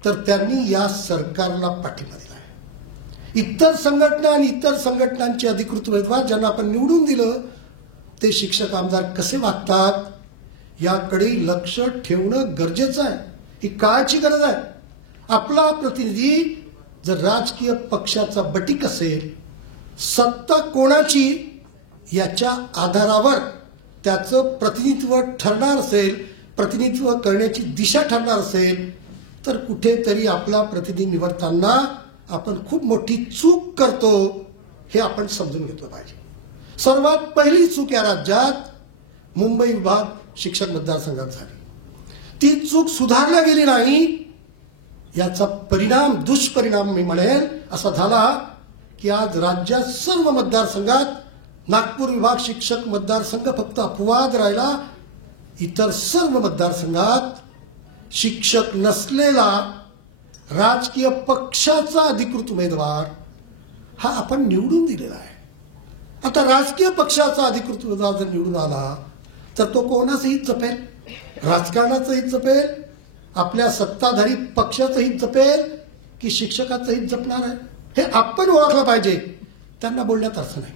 तर त्यांनी या सरकारला पाठिंबा दिला आहे. इतर संघटना आणि इतर संघटनांचे अधिकृत उमेदवार ज्यांना आपण निवडून दिलं ते शिक्षक आमदार कसे वागतात याकडे लक्ष ठेवणं गरजेचं आहे. ही काळाची गरज आहे. आपला प्रतिनिधी जर राजकीय पक्षाचा बटीक असेल, सत्ता कोणाची याच्या आधारावर त्याचं प्रतिनिधित्व ठरणार असेल, प्रतिनिधित्व करण्याची दिशा ठरणार असेल तर कुठेतरी आपला प्रतिनिधी निवडताना आपण खूप मोठी चूक करतो हे आपण समजून घेतलं पाहिजे. सर्वात पहिली चूक या राज्यात मुंबई विभाग शिक्षक मतदारसंघात झाली. ती चूक सुधारल्या गेली नाही. याचा परिणाम, दुष्परिणाम मी म्हणेल असा झाला की आज राज्यात सर्व मतदारसंघात नागपूर विभाग शिक्षक मतदारसंघ फक्त अपवाद राहिला. इतर सर्व मतदारसंघात शिक्षक नसलेला राजकीय पक्षाचा अधिकृत उमेदवार हा आपण निवडून दिलेला आहे. आता राजकीय पक्षाचा अधिकृत उमेदवार जर निवडून आला तर तो कोणाचं हित जपेल? राजकारणाचं हित जपेल, आपल्या सत्ताधारी पक्षाचं हित जपेल की शिक्षकाचं हित जपणार आहे? हे आपण ओळखलं पाहिजे. त्यांना बोलण्यात अर्थ नाही.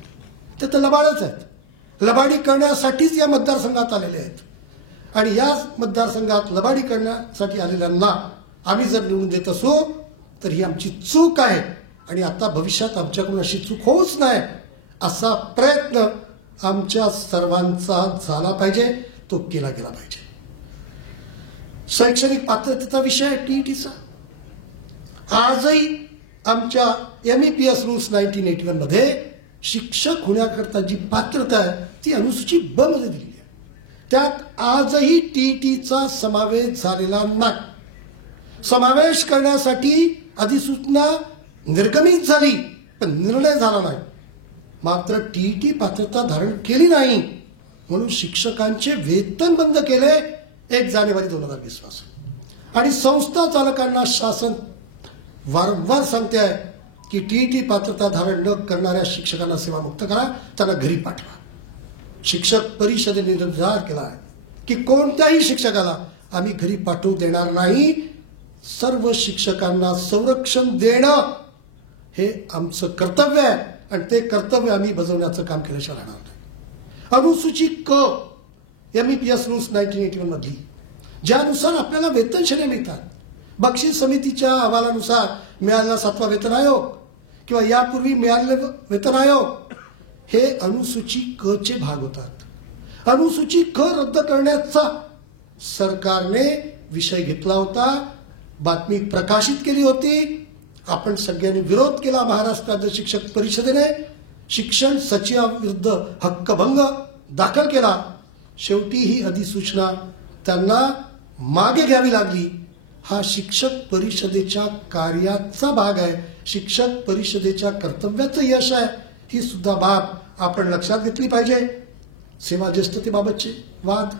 ते तर लबाडच आहेत. लबाडी करण्यासाठीच या मतदारसंघात आलेले आहेत आणि या मतदारसंघात लबाडी करण्यासाठी आलेल्यांना आम्ही जर निवडून देत असू तर ही आमची चूक आहे आणि आता भविष्यात आमच्याकडून अशी चूक होऊच नाही असा प्रयत्न आमच्या सर्वांचा झाला पाहिजे, तो केला गेला पाहिजे. शैक्षणिक पात्रतेचा विषय आहे टीईटीचा. आजही आमच्या MEPS रूल्स 1981 मध्ये शिक्षक होण्याकरता जी पात्रता आहे ती अनुसूची ब मध्ये दिली आहे. त्यात आजही टीईटीचा समावेश झालेला नाही. समावेश करण्यासाठी अधिसूचना निर्गमित झाली पण निर्णय झाला नाही. मात्र टीईटी पात्रता धारण केली नाही म्हणून शिक्षकांचे वेतन बंद केले 1 जानेवारी 2020 पासून. आणि संस्था चालकांना शासन वारंवार सांगते आहे की टीईटी पात्रता धारण न करणाऱ्या शिक्षकांना सेवामुक्त करा, त्यांना घरी पाठवा. शिक्षक परिषदेने निर्धार केला आहे की कोणत्याही शिक्षकाला आम्ही घरी पाठवू देणार नाही. सर्व शिक्षकांना संरक्षण देणं हे आमचं कर्तव्य आहे आणि ते कर्तव्य आम्ही बजावण्याचं काम केल्याशिवाय राहणार नाही. अनुसूची क MEPS रूल्स 1981 मधली ज्यानुसार आपल्याला वेतन श्रेण्या मिळतात, बक्षीस समितीच्या अहवालानुसार मिळालेला 7वा वेतन आयोग किंवा यापूर्वी मिळालेले वेतन आयोग हे अनुसूची क चे भाग होतात. अनुसूची क रद्द करण्याचा सरकारने विषय घेतला होता, बातमी प्रकाशित केली होती. आपण सगळ्यांनी विरोध केला. महाराष्ट्र राज्य शिक्षक परिषदेने शिक्षण सचिवाविरुद्ध हक्कभंग दाखल केला. शेवटी ही अधिसूचना त्यांना मागे घ्यावी लागली. हा शिक्षक परिषदेच्या कार्याचा भाग आहे, शिक्षक परिषदेच्या कर्तव्याचं यश आहे. ही सुद्धा बाब आपण लक्षात घेतली पाहिजे. सेवा ज्येष्ठतेबाबतचे वाद,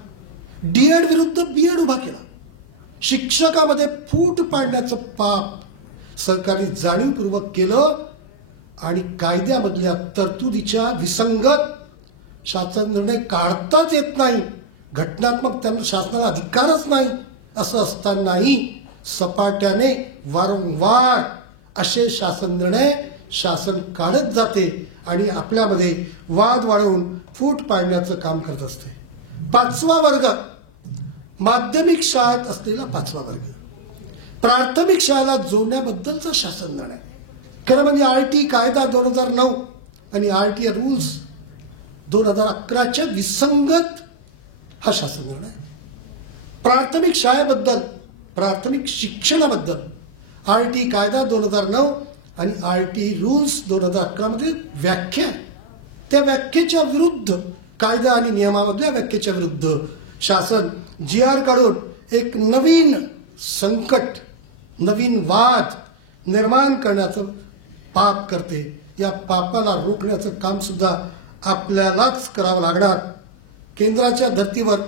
डीएड विरुद्ध बीएड उभा केला. शिक्षकामध्ये फूट पाडण्याचं पाप सरकारने जाणीवपूर्वक केलं आणि कायद्यामधल्या तरतुदीच्या विसंगत शासन निर्णय काढताच येत नाही, घटनात्मक त्यांना शासनाला अधिकारच नाही असं असतानाही सपाट्याने वारंवार असे शासन निर्णय शासन काढत जाते आणि आपल्यामध्ये वाद वाढवून फूट पाडण्याचं काम करत असते. 5वा वर्ग माध्यमिक शाळेत असलेला 5वा वर्ग प्राथमिक शाळेला जोडण्याबद्दलचा शासन निर्णय. खरं म्हणजे RT कायदा 2009 आणि RT रूल्स 2011च्या विसंगत हा शासन निर्णय. प्राथमिक शाळेबद्दल, प्राथमिक शिक्षणाबद्दल RT कायदा 2009 आणि RT रूल्स 2011 मध्ये व्याख्या, त्या व्याख्येच्या विरुद्ध, कायदा आणि नियमामधल्या व्याख्येच्या विरुद्ध शासन GR काढून एक नवीन संकट, नवीन वाद निर्माण करण्याचं पाप करते. या पापाला रोखण्याचं काम सुद्धा आपल्यालाच करावं लागणार. केंद्राच्या धर्तीवर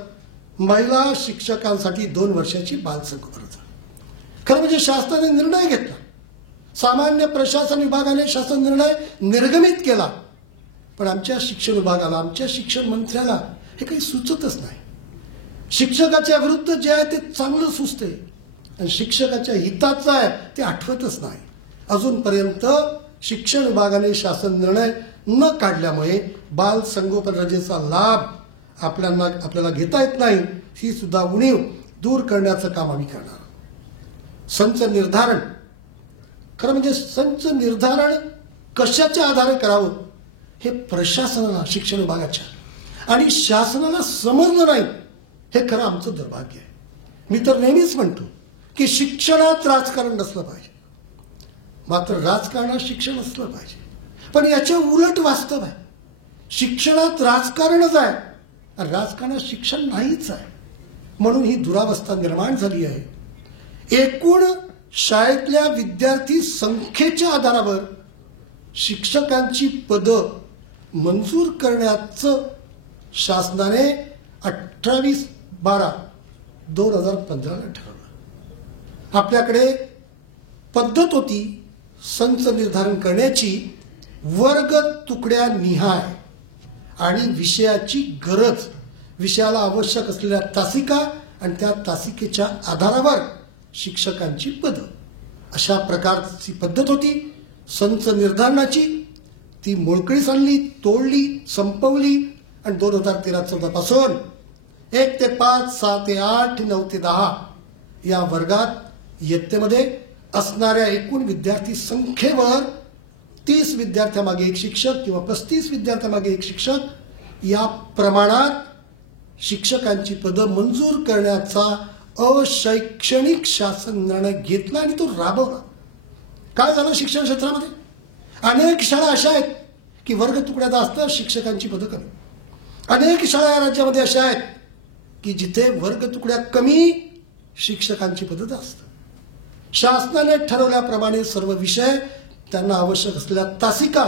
महिला शिक्षकांसाठी 2 वर्षाची बालसंगोपन. खरं म्हणजे शासनाने निर्णय घेतला, सामान्य प्रशासन विभागाने शासन निर्णय निर्गमित केला, पण आमच्या शिक्षण विभागाला, आमच्या शिक्षण मंत्र्याला हे काही सुचतच नाही. शिक्षकाच्या विरुद्ध जे आहे ते चांगलं सुचते आणि शिक्षकाच्या हिताचं आहे ते आठवतच नाही. अजूनपर्यंत शिक्षण विभागाने शासन निर्णय न काढल्यामुळे बाल संगोपन रजेचा लाभ आपल्याला घेता येत नाही. ही सुद्धा उणीव दूर करण्याचं काम आम्ही करणार. संच निर्धारण, खरं म्हणजे संच निर्धारण कशाच्या आधारे करावं हे प्रशासनाला, शिक्षण विभागाच्या आणि शासनाला समजलं नाही, हे खरं आमचं दुर्भाग्य आहे. मी तर नेहमीच म्हणतो की शिक्षणात राजकारण नसलं पाहिजे, मात्र राजकारणात शिक्षण असलं पाहिजे. पण याच्या उलट वास्तव आहे. शिक्षणात राजकारणच आहे आणि राजकारणात शिक्षण नाहीच आहे. म्हणून ही दुरावस्था निर्माण झाली आहे. एकूण शाळेतल्या विद्यार्थी संख्येच्या आधारावर शिक्षकांची पदं मंजूर करण्याचं शासनाने 28/12/2015 ठरवलं. आपल्याकडे पद्धत होती संच निर्धारण करण्याची वर्ग तुकड्या निहाय आणि विषयाची गरज, विषयाला आवश्यक असलेल्या तासिका आणि त्या तासिकेच्या आधारावर शिक्षकांची पदं, अशा प्रकारची पद्धत होती संच निर्धारणाची. ती मोडकळीस आणली, तोडली, संपवली आणि 2013-14 पासून 1 ते 5, 6 ते 8, 9 ते 10 या वर्गात इयत्तेमध्ये असणाऱ्या एकूण विद्यार्थी संख्येवर 30 विद्यार्थ्यामागे एक शिक्षक किंवा 35 विद्यार्थ्यामागे एक शिक्षक या प्रमाणात शिक्षकांची पदं मंजूर करण्याचा अशैक्षणिक शासन निर्णय घेतला आणि तो राबवला. काय झालं शिक्षण क्षेत्रामध्ये? अनेक शाळा अशा आहेत की वर्ग तुकड्यात असतं शिक्षकांची पदं कमी. अनेक शाळा या राज्यामध्ये अशा आहेत की जिथे वर्ग तुकड्या कमी शिक्षकांची पदं जास्त. शासनाने ठरवल्याप्रमाणे सर्व विषय त्यांना आवश्यक असलेल्या तासिका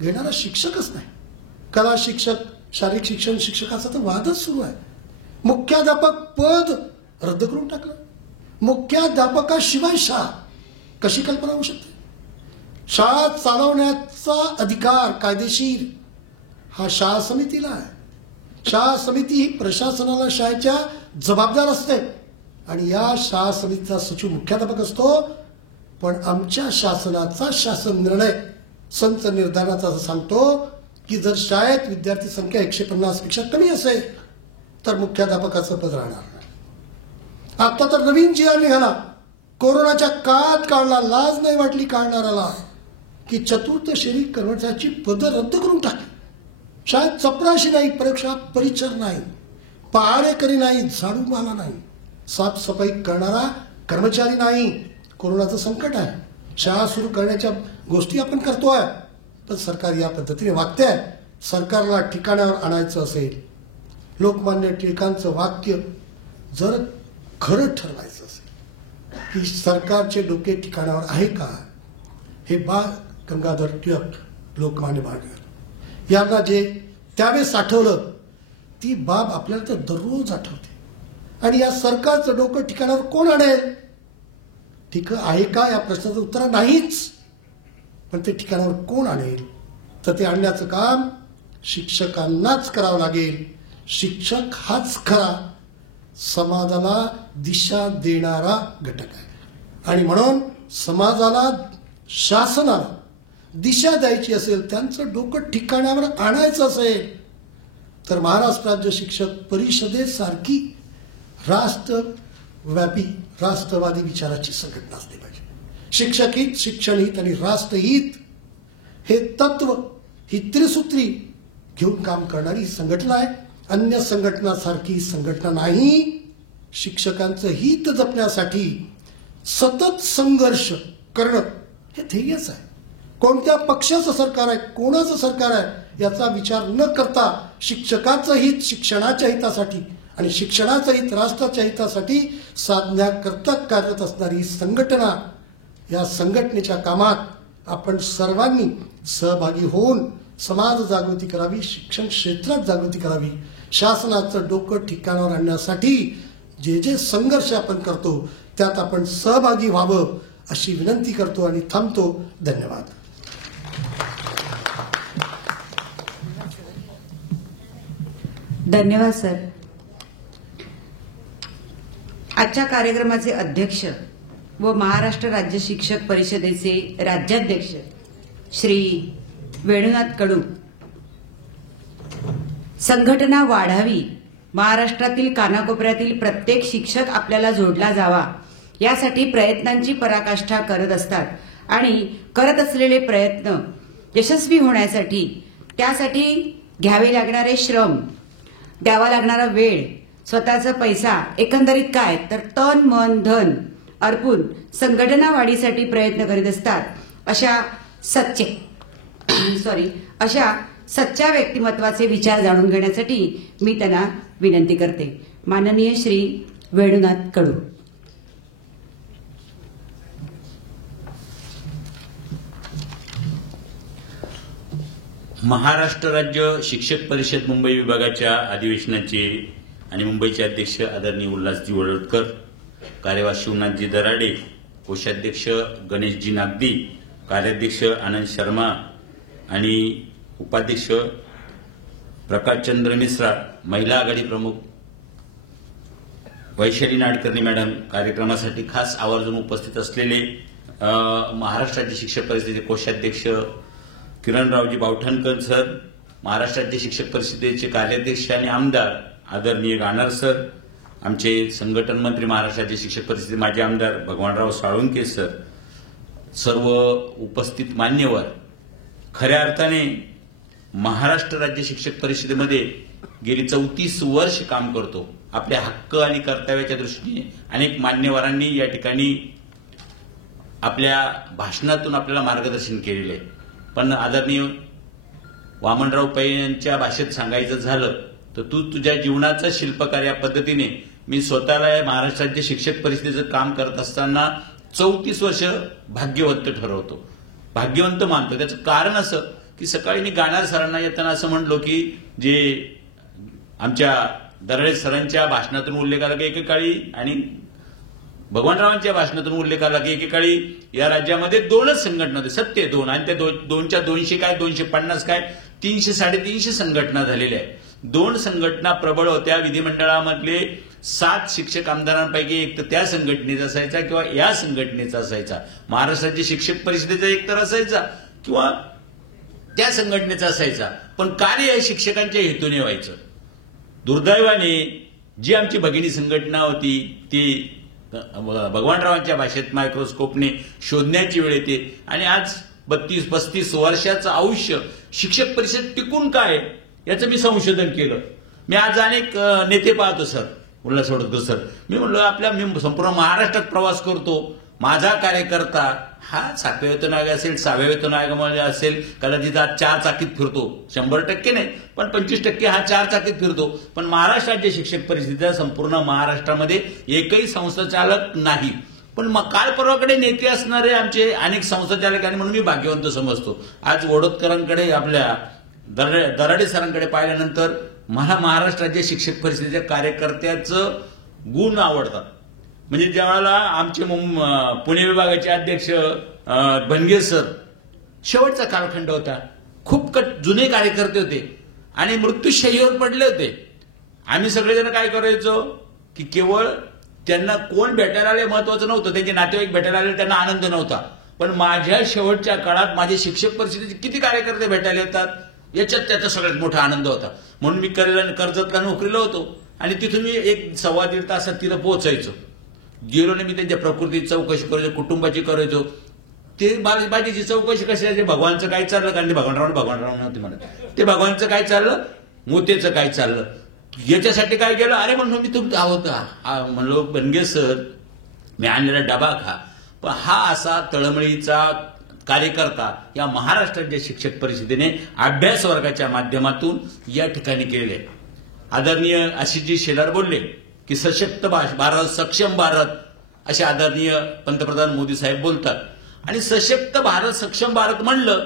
घेणारा शिक्षकच नाही. कला शिक्षक, शारीरिक शिक्षण शिक्षकाचा तर वादच सुरू आहे. मुख्याध्यापक पद रद्द करून टाकलं. मुख्याध्यापकाशिवाय शाळा कशी कल्पना होऊ शकते? शाळा चालवण्याचा अधिकार कायदेशीर हा शाळा समितीला आहे. शाळा समिती ही प्रशासनाला शाळेच्या जबाबदार असते आणि या शाळा समितीचा सचिव मुख्याध्यापक असतो. पण आमच्या शासनाचा शासन निर्णय संच निर्धारणाचा असं सांगतो की जर शाळेत विद्यार्थी संख्या 150 पेक्षा कमी असेल तर मुख्याध्यापकाचं पद राहणार नाही. आता तर नवीन जी.आर निघाला, कोरोनाच्या काळात काढला, लाज नाही वाटली काढणाऱ्याला, की चतुर्थ श्रेणी कर्मचाऱ्याची पदं रद्द करून टाकली. शाळेत चपराशी नाही, प्रयोगशाळा परिचर नाही, पहारेकरी नाही, झाडूमाला नाही, साफसफाई करणारा कर्मचारी नाही. कोरोनाचं संकट आहे, शाळा सुरू करण्याच्या गोष्टी आपण करतोय, पण सरकार या पद्धतीने वागतंय. सरकारला ठिकाणावर आणायचं असेल, लोकमान्य टिळकांचं वाक्य जर खरं ठरवायचं असेल की सरकारचे डोके ठिकाणावर आहे का, हे बाळ गंगाधर टिळक, लोकमान्य बाळ यांना जे त्यावेळेस आठवलं ती बाब आपल्याला तर दररोज आठवते. आणि या सरकारचं डोकं ठिकाणावर कोण आणेल? ठीक आहे का या प्रश्नाचं उत्तर नाहीच. पण ते ठिकाणावर कोण आणेल? तर ते आणण्याचं काम शिक्षकांनाच करावं लागेल. शिक्षक हाच खरा समाजाला दिशा देणारा घटक आहे. आणि म्हणून समाजाला, शासनाला दिशा द्यायची असेल, त्यांचं डोकं ठिकाणावर आणायचं असेल तर महाराष्ट्र राज्य शिक्षक परिषदेसारखी राष्ट्रव्यापी राष्ट्रवादी विचाराची संघटना असली पाहिजे. शिक्षक हित, शिक्षण हित आणि राष्ट्रहित हे तत्व, ही त्रिसूत्री घेऊन काम करणारी संघटना आहे. अन्य संघटनासारखी संघटना नाही. शिक्षकांचं हित जपण्यासाठी सतत संघर्ष करणं हे ध्येयच आहे. कोणत्या पक्षाचं सरकार आहे, कोणाचं सरकार आहे याचा विचार न करता शिक्षकाचं हित शिक्षणाच्या हितासाठी आणि शिक्षणाचं हित राष्ट्राच्या हितासाठी साधण्याकरता कार्यरत असणारी संघटना, या संघटनेच्या कामात आपण सर्वांनी सहभागी होऊन समाज जागृती करावी, शिक्षण क्षेत्रात जागृती करावी. शासनाचं डोकं ठिकाणावर आणण्यासाठी जे जे संघर्ष आपण करतो त्यात आपण सहभागी व्हावं अशी विनंती करतो आणि थांबतो. धन्यवाद. धन्यवाद सर. आजच्या कार्यक्रमाचे अध्यक्ष व महाराष्ट्र राज्य शिक्षक परिषदेचे राज्याध्यक्ष श्री वेणुनाथ कडू. संघटना वाढावी, महाराष्ट्रातील कानाकोपऱ्यातील प्रत्येक शिक्षक आपल्याला जोडला जावा यासाठी प्रयत्नांची पराकाष्ठा करत असतात आणि करत असलेले प्रयत्न यशस्वी होण्यासाठी, त्यासाठी घ्यावे लागणारे श्रम, द्यावा लागणारा वेळ, स्वतःचा पैसा, एकंदरीत काय तर तन मन धन अर्पून संघटना वाढीसाठी प्रयत्न करीत असतात. अशा सच्च्या व्यक्तिमत्वाचे विचार जाणून घेण्यासाठी मी त्यांना विनंती करते. माननीय श्री वेणुनाथ कडू. महाराष्ट्र राज्य शिक्षक परिषद मुंबई विभागाच्या अधिवेशनाचे आणि मुंबईचे अध्यक्ष आदरणीय उल्हासजी वडोदकर, कार्यवाह शिवनाथजी दराडे, कोषाध्यक्ष गणेशजी नागदी, कार्याध्यक्ष आनंद शर्मा आणि उपाध्यक्ष प्रकाशचंद्र मिश्रा, महिला आघाडी प्रमुख वैशाली नाडकर्णी मॅडम, कार्यक्रमासाठी खास आवर्जून उपस्थित असलेले महाराष्ट्र राज्य शिक्षक परिषदेचे कोषाध्यक्ष किरणरावजी बावठणकर सर, महाराष्ट्र राज्य शिक्षक परिषदेचे कार्याध्यक्ष आणि आमदार आदरणीय गाणार सर, आमचे संघटन मंत्री महाराष्ट्र राज्य शिक्षक परिषदेचे माजी आमदार भगवानराव साळुंके सर, सर्व उपस्थित मान्यवर, खऱ्या अर्थाने महाराष्ट्र राज्य शिक्षक परिषदेमध्ये गेली 34 वर्ष काम करतो. आपल्या हक्क आणि कर्तव्याच्या दृष्टीने अनेक मान्यवरांनी या ठिकाणी आपल्या भाषणातून आपल्याला मार्गदर्शन केलेले आहे. पण आदरणीय वामनराव पै यांच्या भाषेत सांगायचं झालं तर तू तुझ्या जीवनाचं शिल्पकार या पद्धतीने मी स्वतःला या महाराष्ट्र राज्य शिक्षक परिषदेचं काम करत असताना 34 वर्ष भाग्यवंत ठरवतो, भाग्यवंत मानतो. त्याचं कारण असं की सकाळी मी गाणार सरांना येताना असं म्हणलो की जे आमच्या दराडे सरांच्या भाषणातून उल्लेख आला की एकेकाळी आणि भगवानरावांच्या भाषणातून उल्लेख आला की एकेकाळी या राज्यामध्ये 2च संघटना होते. सत्य 2 आणि त्या 2च्या 200 काय 250 काय 300 350 संघटना झालेल्या आहेत. 2 संघटना प्रबळ होत्या. विधिमंडळामधले 7 शिक्षक आमदारांपैकी एक तर त्या संघटनेचा असायचा किंवा या संघटनेचा असायचा. महाराष्ट्र राज्य शिक्षक परिषदेचा एक तर असायचा किंवा त्या संघटनेचा असायचा. पण कार्य हे शिक्षकांच्या हेतूने व्हायचं. दुर्दैवाने जी आमची भगिनी संघटना होती ती भगवानरावांच्या भाषेत मायक्रोस्कोपने शोधण्याची वेळ येते आणि आज 32-35 वर्षाचं आयुष्य शिक्षक परिषद टिकून काय याचं मी संशोधन केलं. मी आज अनेक नेते पाहतो सर, उल्हास वडोदकर सर. मी म्हणलो मी संपूर्ण महाराष्ट्रात प्रवास करतो. माझा कार्यकर्ता हा 7व्या वेतन आयोग असेल, 6व्या वेतन आयोगामध्ये असेल, कदाचित आज 4 चाकीत फिरतो. 100% नाही पण 25% हा 4 चाकीत फिरतो. पण महाराष्ट्र राज्य शिक्षक परिषदेचा संपूर्ण महाराष्ट्रामध्ये एकही संस्थाचालक नाही. पण मग काल परवाकडे नेते असणारे आमचे अनेक संस्थाचालक आणि म्हणून मी भाग्यवंत समजतो. आज वडोदकरांकडे आपल्या दराडे सरांकडे पाहिल्यानंतर मला महाराष्ट्र राज्य शिक्षक परिषदेच्या कार्यकर्त्याचं गुण आवडतात. म्हणजे ज्यावेळेला आमचे पुणे विभागाचे अध्यक्ष बनगे सर शेवटचा कालखंड होता. खूप जुने कार्यकर्ते होते आणि मृत्यूशय्येवर पडले होते. आम्ही सगळेजण काय करायचो की केवळ त्यांना कोण भेटायला आले महत्वाचं नव्हतं, त्यांचे नातेवाईक भेटायला आले त्यांना आनंद नव्हता. पण माझ्या शेवटच्या काळात माझे शिक्षक परिषदेचे किती कार्यकर्ते भेटायला येतात याच्यात त्याचा सगळ्यात मोठा आनंद होता. म्हणून मी कर्जतला नोकरीला होतो आणि तिथून मी 1-1.25 तासात तिथं पोहोचायचो. गेलो ना मी त्यांच्या प्रकृतीची चौकशी करायचो, कुटुंबाची करायचो. ते बाजीची चौकशी कशी भगवानचं काय चाललं, कारण ते भगवानराव नव्हते म्हणत, ते भगवानचं काय चाललं, मोतेचं काय चाललं याच्यासाठी काय केलं. अरे म्हणलो मी तुमचा म्हणलो बनगे सर मी आणलेला डबा खा. पण हा असा तळमळीचा कार्यकर्ता या महाराष्ट्र राज्य शिक्षक परिषदेने अभ्यास वर्गाच्या माध्यमातून या ठिकाणी केलेले. आदरणीय आशिषजी शेलार बोलले की सशक्त भारत, सक्षम भारत असे आदरणीय पंतप्रधान मोदी साहेब बोलतात. आणि सशक्त भारत, सक्षम भारत म्हणलं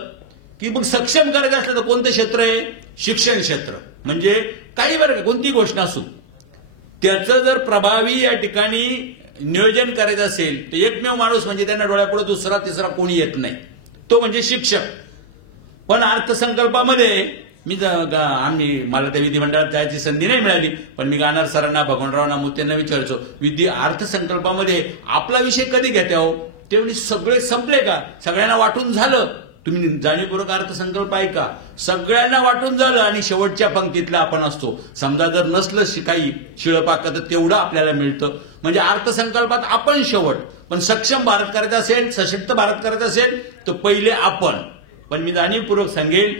की मग सक्षम करायचं असलं तर कोणतं क्षेत्र आहे, शिक्षण क्षेत्र. म्हणजे काही बरं कोणती गोष्ट असू त्याचं जर प्रभावी या ठिकाणी नियोजन करायचं असेल तर एकमेव माणूस म्हणजे त्यांना डोळ्यापुढे दुसरा तिसरा कोणी येत नाही, तो म्हणजे शिक्षक. पण अर्थसंकल्पामध्ये मला त्या विधिमंडळात जायची संधी नाही मिळाली. पण मी गाणार सरांना, भगवानरावांना, मोत्यांना विचारायचो अर्थसंकल्पामध्ये आपला विषय कधी घेते हो. तेवढी सगळे संपले का, सगळ्यांना वाटून झालं, तुम्ही जाणीवपूर्वक अर्थसंकल्प ऐका, सगळ्यांना वाटून झालं आणि शेवटच्या पंक्तीतला आपण असतो. समजा जर नसलं काही शिळपाक तर तेवढं आपल्याला मिळतं. म्हणजे अर्थसंकल्पात आपण शेवट. पण सक्षम भारत करायचा असेल, सशक्त भारत करायचा असेल तर पहिले आपण. पण मी जाणीवपूर्वक सांगेल